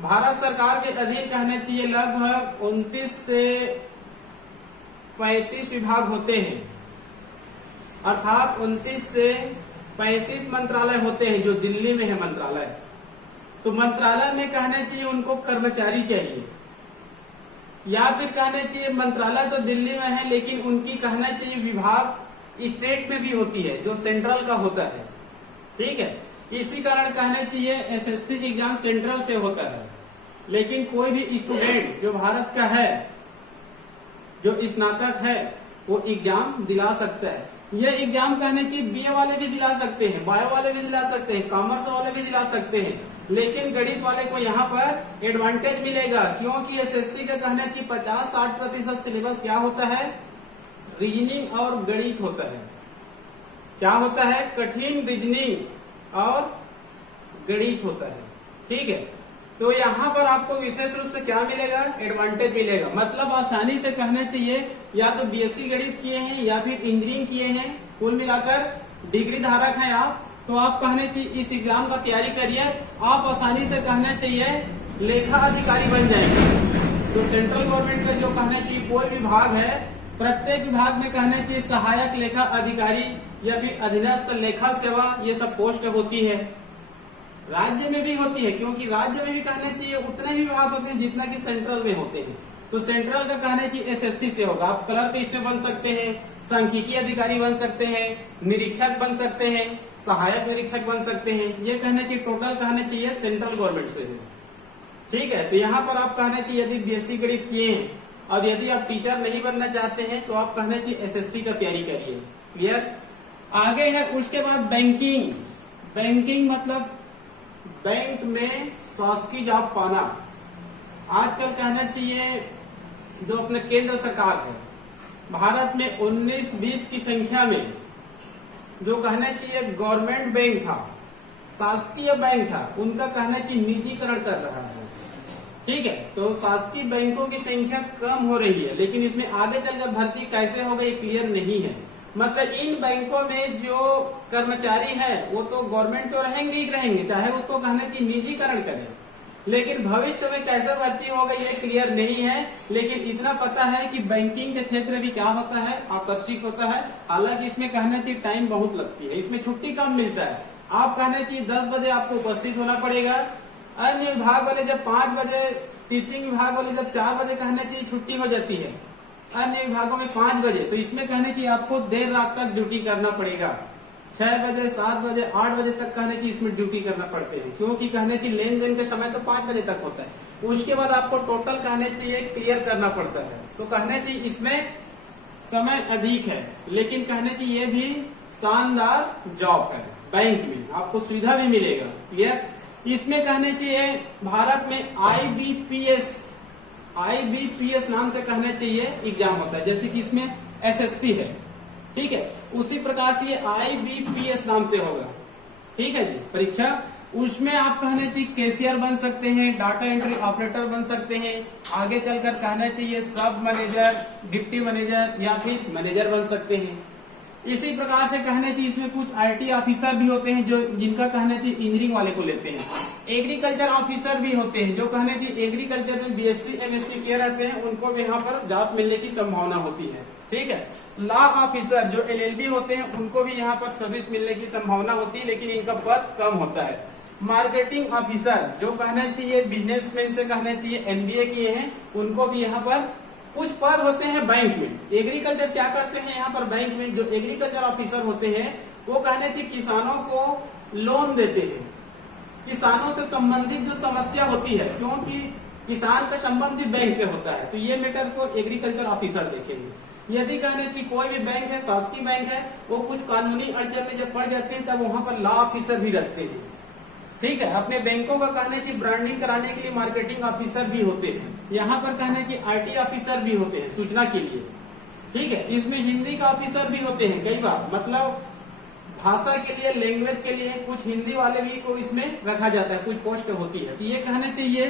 भारत सरकार के अधीन कहने चाहिए लगभग 29 से 35 विभाग होते हैं, अर्थात 29 से 35 मंत्रालय होते हैं जो दिल्ली में है मंत्रालय। तो मंत्रालय में कहना चाहिए उनको कर्मचारी चाहिए, या फिर कहना चाहिए मंत्रालय तो दिल्ली में है लेकिन उनकी कहना चाहिए विभाग स्टेट में भी होती है जो सेंट्रल का होता है, ठीक है। इसी कारण कहना चाहिए एसएससी एग्जाम सेंट्रल से होता है। लेकिन कोई भी स्टूडेंट जो भारत का है, जो स्नातक है, वो एग्जाम दिला सकता है। ये एग्जाम कहने की बीए वाले भी दिला सकते हैं, बायो वाले भी दिला सकते हैं, कॉमर्स वाले भी दिला सकते हैं, लेकिन गणित वाले को यहाँ पर एडवांटेज मिलेगा क्योंकि एसएससी का कहना है कि 50-60% सिलेबस क्या होता है, रीजनिंग और गणित होता है। क्या होता है? कठिन रीजनिंग और गणित होता है, ठीक है। तो यहाँ पर आपको विशेष रूप से क्या मिलेगा, एडवांटेज मिलेगा। मतलब आसानी से कहना चाहिए या तो बीएससी गणित किए हैं या फिर इंजीनियरिंग किए हैं, कुल मिलाकर डिग्री धारक हैं आप, तो आप कहने चाहिए इस एग्जाम का तैयारी करिए, आप आसानी से कहना चाहिए लेखा अधिकारी बन जाएंगे। तो सेंट्रल गवर्नमेंट का जो कहना चाहिए कोई विभाग है, प्रत्येक विभाग में कहना चाहिए सहायक लेखा अधिकारी या फिर अधीनस्थ लेखा सेवा, ये सब पोस्ट होती है। राज्य में भी होती है क्योंकि राज्य में भी कहना चाहिए उतने ही विभाग होते हैं जितना कि सेंट्रल में होते हैं। तो सेंट्रल का कहना चाहिए एसएससी से होगा। आप क्लर्क इसमें बन सकते हैं, सांख्यिकी अधिकारी बन सकते हैं, निरीक्षक बन सकते हैं, सहायक निरीक्षक बन सकते हैं। ये कहना चाहिए टोटल कहना चाहिए सेंट्रल गवर्नमेंट से है, ठीक है। तो यहाँ पर आप कहना चाहिए यदि बीएससी गणित किए हैं, अब यदि आप टीचर नहीं बनना चाहते हैं तो आप कहना चाहिए एसएससी का तैयारी करिए। क्लियर? आगे है उसके बाद बैंकिंग। बैंकिंग मतलब बैंक में शासकीय जॉब पाना। आजकल कहना चाहिए जो अपने केंद्र सरकार है, भारत में 19-20 की संख्या में जो कहना चाहिए गवर्नमेंट बैंक था, शासकीय बैंक था, उनका कहना चाहिए निजीकरण कर रहा है, ठीक है। तो शासकीय बैंकों की संख्या कम हो रही है, लेकिन इसमें आगे चलकर भर्ती कैसे होगा ये क्लियर नहीं है। मतलब इन बैंकों में जो कर्मचारी है वो तो गवर्नमेंट तो रहेंगे ही रहेंगे, चाहे उसको कहना चाहिए निजीकरण करें, लेकिन भविष्य में कैसे भर्ती होगा ये क्लियर नहीं है। लेकिन इतना पता है कि बैंकिंग के क्षेत्र भी क्या होता है, आकर्षित होता है। हालांकि इसमें कहना चाहिए टाइम बहुत लगती है, इसमें छुट्टी कम मिलता है। आप कहना चाहिए 10 बजे आपको उपस्थित होना पड़ेगा। अन्य विभाग वाले जब 5 बजे, टीचिंग विभाग वाले जब 4 बजे कहना चाहिए छुट्टी हो जाती है, अन्य विभागों में 5 बजे, तो इसमें कहने की आपको देर रात तक ड्यूटी करना पड़ेगा। 6 बजे, 7 बजे, 8 बजे तक कहने की इसमें ड्यूटी करना पड़ते हैं, क्योंकि कहने की लेन देन के समय तो 5 बजे तक होता है। उसके बाद आपको टोटल कहने चाहिए क्लियर करना पड़ता है, तो कहने चाहिए इसमें समय अधिक है, लेकिन कहने की ये भी शानदार जॉब है। बैंक में आपको सुविधा भी मिलेगा। क्लियर? इसमें कहने चाहिए भारत में आईबीपीएस नाम से कहने चाहिए एग्जाम होता है, जैसे कि इसमें एसएससी है, ठीक है, उसी प्रकार से ये आईबीपीएस नाम से होगा। ठीक है जी, परीक्षा। उसमें आप कहने चाहिए कैशियर बन सकते हैं, डाटा एंट्री ऑपरेटर बन सकते हैं, आगे चलकर कहना चाहिए सब मैनेजर, डिप्टी मैनेजर या फिर मैनेजर बन सकते हैं। इसी प्रकार से कहने चाहिए इसमें कुछ आईटी ऑफिसर भी होते हैं, जो जिनका कहना चाहिए इंजीनियरिंग वाले को लेते हैं। एग्रीकल्चर ऑफिसर भी होते हैं, जो कहने चाहिए एग्रीकल्चर में बीएससी एमएससी किए रहते हैं, उनको भी यहाँ पर जॉब मिलने की संभावना होती है। ठीक है। लॉ ऑफिसर जो एलएलबी होते हैं, उनको भी यहाँ पर सर्विस मिलने की संभावना होती है, लेकिन इनका पद कम होता है। मार्केटिंग ऑफिसर जो कहना चाहिए बिजनेसमैन से कहना चाहिए एमबीए किए हैं, उनको भी यहाँ पर कुछ पद होते हैं बैंक में। एग्रीकल्चर क्या करते हैं यहाँ पर बैंक में, जो एग्रीकल्चर ऑफिसर होते हैं वो कहने चाहिए किसानों को लोन देते हैं, किसानों से संबंधित जो समस्या होती है, क्योंकि किसान का संबंध भी बैंक से होता है, तो ये मैटर को एग्रीकल्चर ऑफिसर देखेंगे। यदि कहने की कोई भी बैंक है, शासकीय बैंक है, वो कुछ कानूनी अड़चन में जब पड़ जाते हैं तब वहां पर लॉ ऑफिसर भी रखते हैं। ठीक है। अपने बैंकों का कहने की ब्रांडिंग कराने के लिए मार्केटिंग ऑफिसर भी होते हैं। यहाँ पर कहने की आईटी ऑफिसर भी होते हैं सूचना के लिए। ठीक है। इसमें हिंदी का ऑफिसर भी होते हैं कई बार, मतलब भाषा के लिए, लैंग्वेज के लिए कुछ हिंदी वाले भी को इसमें रखा जाता है, कुछ पोस्ट होती है। तो ये कहने चाहिए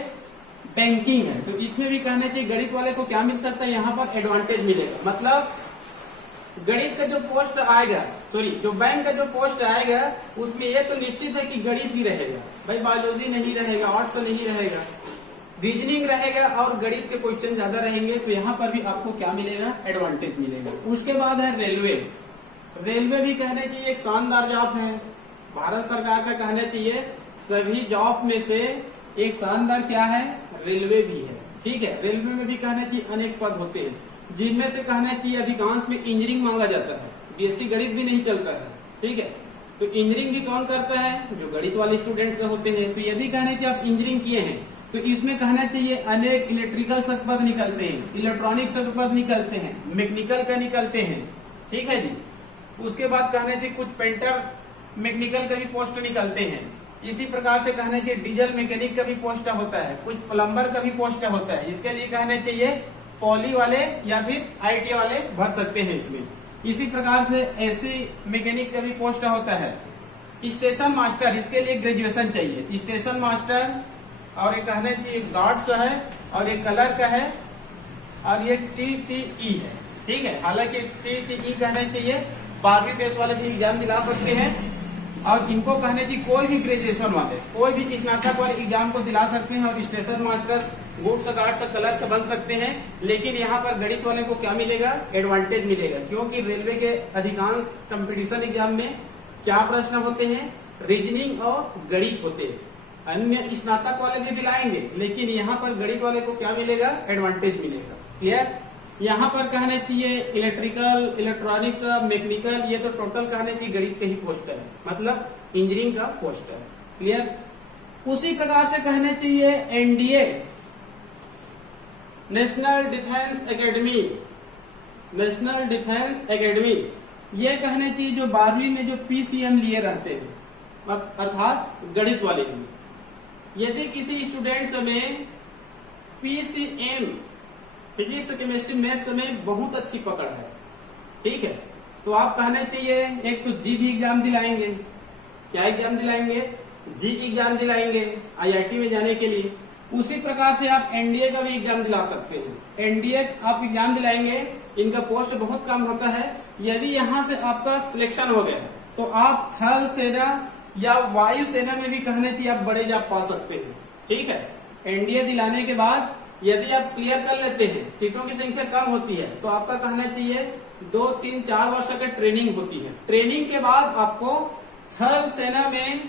बैंकिंग है, तो इसमें भी कहने चाहिए गणित वाले को क्या मिल सकता है, यहाँ पर एडवांटेज मिलेगा। मतलब गणित का जो पोस्ट आएगा, जो बैंक का जो पोस्ट आएगा, उसमें ये तो निश्चित है कि गणित ही रहेगा भाई, बायोलॉजी नहीं रहेगा, आर्ट्स नहीं रहेगा, रीजनिंग रहेगा और गणित के क्वेश्चन ज्यादा रहेंगे। तो यहाँ पर भी आपको क्या मिलेगा, एडवांटेज मिलेगा। उसके बाद है रेलवे। रेलवे भी कहने चाहिए एक शानदार जॉब है, भारत सरकार का कहना चाहिए सभी जॉब में से एक शानदार क्या है, रेलवे भी है। ठीक है। रेलवे में भी कहना चाहिए अनेक पद होते हैं, जिनमें से कहना चाहिए अधिकांश में इंजीनियरिंग मांगा जाता है, बीएससी गणित भी नहीं चलता है। ठीक है। तो इंजीनियरिंग भी कौन करता है, जो गणित वाले स्टूडेंट्स होते हैं। तो यदि कहने चाहिए आप इंजीनियरिंग किए हैं, तो इसमें कहना चाहिए अनेक इलेक्ट्रिकल पद निकलते हैं, इलेक्ट्रॉनिक्स पद निकलते हैं, मैकेनिकल का निकलते हैं। ठीक है जी। उसके बाद कहना चाहिए कुछ पेंटर मैकेनिकल का भी पोस्ट निकलते हैं। इसी प्रकार से कहना चाहिए डीजल मैकेनिक का भी पोस्ट होता है, कुछ प्लम्बर का भी पोस्ट होता है। इसके लिए कहना चाहिए पॉली वाले या फिर आईटी वाले भर सकते हैं इसमें। इसी प्रकार से एसी मैकेनिक का भी पोस्ट होता है। स्टेशन मास्टर, इसके लिए ग्रेजुएशन चाहिए। स्टेशन मास्टर, और ये कहना चाहिए गार्ड्स है, और ये कलर का है, और ये टीटीई है। ठीक है। हालांकि टीटीई कहना चाहिए 12वीं बेस वाले भी एग्जाम दिला सकते हैं, और इनको कहने की कोई भी ग्रेजुएशन वाले, कोई भी स्नातक वाले एग्जाम को दिला सकते हैं। और station master, goods guards, colour का बन सकते हैं। लेकिन यहाँ पर गणित वाले को क्या मिलेगा, एडवांटेज मिलेगा, क्योंकि रेलवे के अधिकांश कंपटीशन एग्जाम में क्या प्रश्न होते हैं, रीजनिंग और गणित होते हैं। अन्य स्नातक वाले भी दिलाएंगे, लेकिन यहाँ पर गणित वाले को क्या मिलेगा, एडवांटेज मिलेगा। क्लियर। यहाँ पर कहना चाहिए इलेक्ट्रिकल, इलेक्ट्रॉनिक्स, मैकेनिकल, ये तो टोटल कहने की गणित के ही पोस्ट है, मतलब इंजीनियरिंग का पोस्ट है। क्लियर। उसी प्रकार से कहना चाहिए NDA, national defence academy, national defence academy, ये कहने चाहिए जो 12वीं में जो पीसीएम लिए रहते हैं, अर्थात गणित वाले हैं। यदि किसी स्टूडेंट्स में पीसीएम, फिजिक्स, केमिस्ट्री, मैथ्स में बहुत अच्छी पकड़ है, ठीक है, तो आप कहना चाहिए एक तो जी भी एग्जाम दिलाएंगे। क्या एग्जाम दिलाएंगे, जी एग्जाम दिलाएंगे आईआईटी में जाने के लिए। उसी प्रकार से आप एनडीए का भी एग्जाम दिला सकते हैं। एनडीए आप एग्जाम दिलाएंगे, इनका पोस्ट बहुत कम होता है। यदि यहाँ से आपका सिलेक्शन हो गया तो आप थल सेना या वायु सेना में भी कहने चाहिए आप बड़े जॉब पा सकते हैं। ठीक है। एनडीए दिलाने के बाद यदि आप क्लियर कर लेते हैं, सीटों की संख्या कम होती है, तो आपका कहना चाहिए 2, 3, 4 वर्ष का ट्रेनिंग होती है। ट्रेनिंग के बाद आपको थल सेना में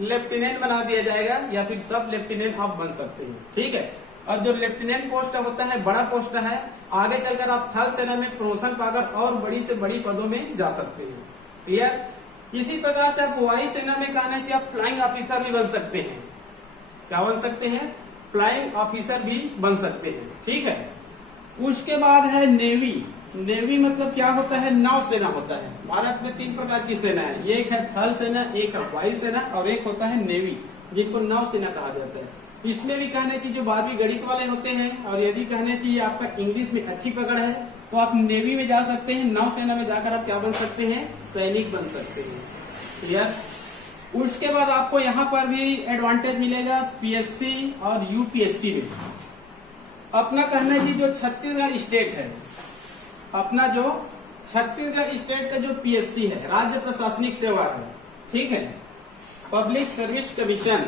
लेफ्टिनेंट बना दिया जाएगा, या फिर सब लेफ्टिनेंट आप बन सकते हैं। ठीक है। और जो लेफ्टिनेंट पोस्ट होता है बड़ा पोस्ट है, आगे चलकर आप थल सेना में प्रमोशन पाकर और बड़ी से बड़ी पदों में जा सकते हैं। क्लियर। इसी प्रकार से आप वायु सेना में कहना चाहिए आप फ्लाइंग ऑफिसर भी बन सकते हैं। क्या बन सकते हैं? फ्लाइंग ऑफिसर भी बन सकते हैं। ठीक है। उसके बाद है नेवी। नेवी मतलब क्या होता है? नौसेना होता है। भारत में 3 प्रकार की सेना है, एक है थल सेना, एक है वायु सेना और एक होता है नेवी, जिनको नौसेना कहा जाता है। इसमें भी कहने की जो 12वीं गणित वाले होते हैं और यदि कहने की आपका इंग्लिश में अच्छी पकड़ है तो आप नेवी में जा सकते हैं, नौसेना में जाकर आप क्या बन सकते हैं? सैनिक बन सकते हैं। क्लियर। उसके बाद आपको यहाँ पर भी एडवांटेज मिलेगा पीएससी और यूपीएससी में। अपना कहना की जो छत्तीसगढ़ स्टेट है, अपना जो छत्तीसगढ़ स्टेट का जो पीएससी है, राज्य प्रशासनिक सेवा है, ठीक है, public service commission,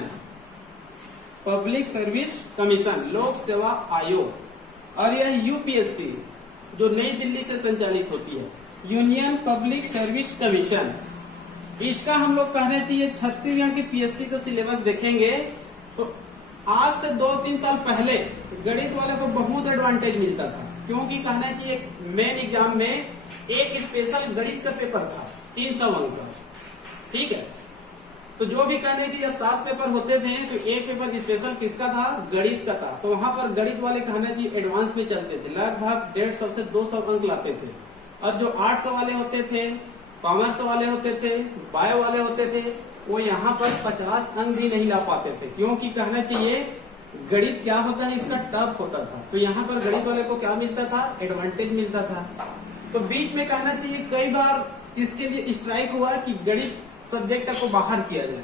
public service commission, लोक सेवा आयोग, और यह यूपीएससी जो नई दिल्ली से संचालित होती है, यूनियन पब्लिक सर्विस कमीशन। इसका हम लोग कहने चाहिए छत्तीसगढ़ के पीएससी का सिलेबस देखेंगे तो आज से 2-3 साल पहले गणित वाले को बहुत एडवांटेज मिलता था, क्योंकि कहना चाहिए मेन एग्जाम में एक स्पेशल गणित का पेपर था 300 अंक का। ठीक है। तो जो भी कहने की जब 7 पेपर होते थे तो एक पेपर स्पेशल किसका था? गणित का था। तो वहां पर गणित वाले कहना की एडवांस में चलते थे, लगभग 150 से 200 अंक लाते थे। और जो आर्ट्स वाले होते थे, कॉमर्स वाले होते थे, बायो वाले होते थे, वो यहाँ पर 50 अंक भी नहीं ला पाते थे, क्योंकि कहना चाहिए गणित क्या होता है, इसका टफ होता था। तो यहाँ पर गणित वाले को क्या मिलता था? एडवांटेज मिलता था। तो बीच में कहना चाहिए कई बार इसके लिए स्ट्राइक हुआ कि गणित सब्जेक्ट को बाहर किया जाए।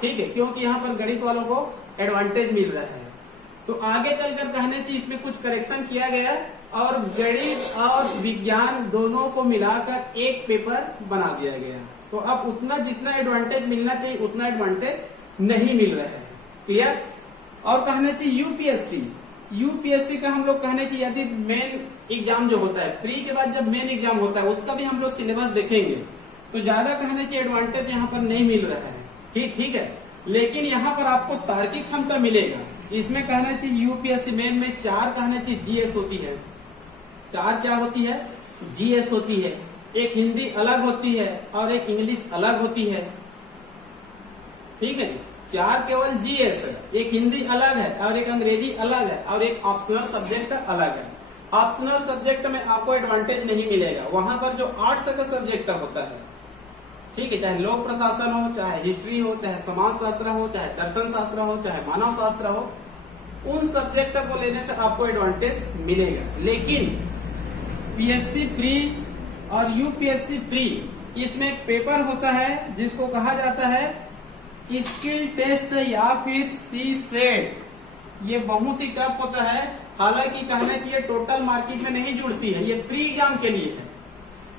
ठीक है, क्योंकि यहाँ पर गणित वालों को एडवांटेज मिल रहा है। तो आगे चलकर कहने चाहिए इसमें कुछ करेक्शन किया गया और गणित और विज्ञान दोनों को मिलाकर एक पेपर बना दिया गया। तो अब उतना जितना एडवांटेज मिलना चाहिए उतना एडवांटेज नहीं मिल रहा है। क्लियर। और कहना चाहिए यूपीएससी, यूपीएससी का हम लोग कहने चाहिए यदि मेन एग्जाम जो होता है, प्री के बाद जब मेन एग्जाम होता है उसका भी हम लोग सिलेबस देखेंगे, तो ज्यादा कहने चाहिए एडवांटेज यहाँ पर नहीं मिल रहा है। ठीक है। लेकिन यहाँ पर आपको तार्किक क्षमता मिलेगा। इसमें कहना चाहिए यूपीएससी मेन में 4 कहना चाहिए जीएस होती है। 4 क्या होती है? जीएस होती है। एक हिंदी अलग होती है और एक इंग्लिश अलग होती है। ठीक है। 4 केवल जीएस है, एक हिंदी अलग है और एक अंग्रेजी अलग है और एक ऑप्शनल सब्जेक्ट अलग है। ऑप्शनल सब्जेक्ट में आपको एडवांटेज नहीं मिलेगा। वहां पर जो आर्ट्स का सब्जेक्ट होता है, ठीक है, चाहे लोक प्रशासन हो, चाहे हिस्ट्री हो, चाहे समाज शास्त्र हो, चाहे दर्शन शास्त्र हो, चाहे मानव शास्त्र हो, उन सब्जेक्ट को लेने से आपको एडवांटेज मिलेगा। लेकिन पीएससी प्री और यूपीएससी प्री, इसमें एक पेपर होता है जिसको कहा जाता है स्किल टेस्ट या फिर सी सेट। ये बहुत ही टफ होता है। हालांकि कहना चाहिए टोटल मार्किट में नहीं जुड़ती है, ये प्री एग्जाम के लिए है,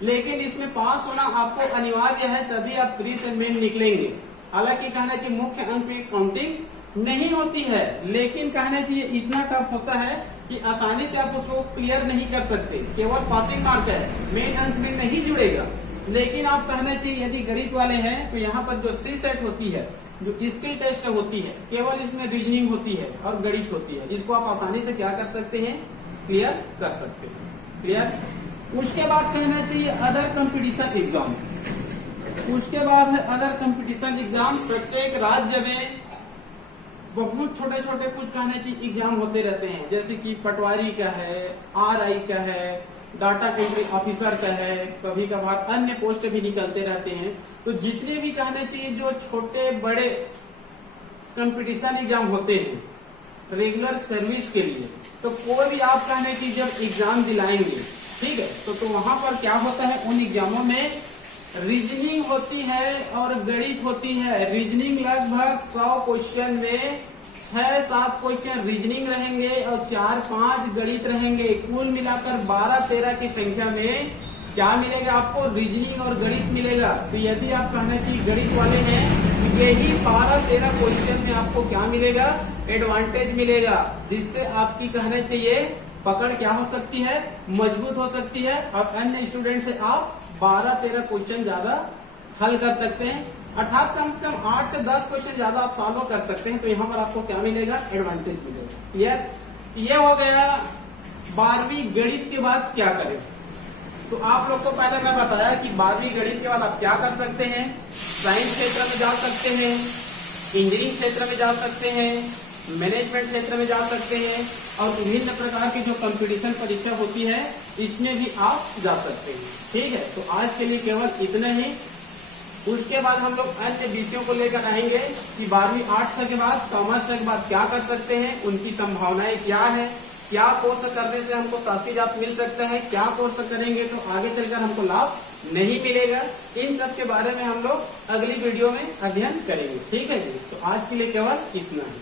लेकिन इसमें पास होना आपको अनिवार्य है, तभी आप प्री से मेन निकलेंगे। हालांकि कहना चाहिए मुख्य अंक में काउंटिंग नहीं होती है, लेकिन कहना चाहिए इतना टफ होता है कि आसानी से आप उसको क्लियर नहीं कर सकते। केवल पासिंग मार्क है, मेन अंक में नहीं जुड़ेगा। लेकिन आप कहना चाहिए यदि गणित वाले हैं तो यहाँ पर जो सी सेट होती है, जो स्किल टेस्ट होती है, केवल इसमें रीजनिंग होती है और गणित होती है, जिसको आप आसानी से क्या कर सकते हैं? क्लियर कर सकते हैं। क्लियर। उसके बाद कहना चाहिए अदर कंपटीशन एग्जाम। उसके बाद है अदर कंपटीशन एग्जाम। प्रत्येक राज्य में बहुत छोटे छोटे कुछ कहने चाहिए एग्जाम होते रहते हैं, जैसे कि पटवारी का है, आरआई का है, डाटा एंट्री ऑफिसर का है, कभी कभार अन्य पोस्ट भी निकलते रहते हैं। तो जितने भी कहने चाहिए जो छोटे बड़े कंपटीशन एग्जाम होते हैं रेगुलर सर्विस के लिए, तो कोई भी आप कहने की जब एग्जाम दिलाएंगे, ठीक है, तो वहां पर क्या होता है, उन एग्जामों में रीजनिंग होती है और गणित होती है। रीजनिंग लगभग 100 क्वेश्चन में 6-7 क्वेश्चन रीजनिंग रहेंगे और 4-5 गणित रहेंगे। कुल मिलाकर 12-13 की संख्या में क्या मिलेगा आपको? रीजनिंग और गणित मिलेगा। तो यदि आप कहना चाहिए गणित वाले हैं तो यही 12-13 क्वेश्चन में आपको क्या मिलेगा? एडवांटेज मिलेगा, जिससे आपकी कहना चाहिए पकड़ क्या हो सकती है? मजबूत हो सकती है और अन्य स्टूडेंट से आप 12-13 क्वेश्चन ज्यादा हल कर सकते हैं, अर्थात कम से कम 8 से 10 क्वेश्चन ज्यादा आप सॉल्व कर सकते हैं। तो यहाँ पर आपको क्या मिलेगा, एडवांटेज मिलेगा। क्लियर, ये हो गया 12वीं गणित के बाद क्या करें। तो आप लोग को पहले मैं बताया कि 12वीं गणित के बाद आप क्या कर सकते हैं, साइंस क्षेत्र में जा सकते हैं, इंजीनियरिंग क्षेत्र में जा सकते हैं, मैनेजमेंट क्षेत्र में जा सकते हैं, और विभिन्न प्रकार की जो कंपटीशन परीक्षा होती है इसमें भी आप जा सकते हैं। ठीक है, तो आज के लिए केवल इतना ही। उसके बाद हम लोग अन्य विषयों को लेकर आएंगे कि 12वीं आर्ट्स के बाद, कॉमर्स के बाद क्या कर सकते हैं, उनकी संभावनाएं क्या है, क्या कोर्स करने से हमको शास्त्रीय जाप मिल सकता है, क्या कोर्स करेंगे तो आगे चलकर हमको लाभ नहीं मिलेगा। इन सब के बारे में हम लोग अगली वीडियो में अध्ययन करेंगे। ठीक है जी, तो आज के लिए केवल इतना ही।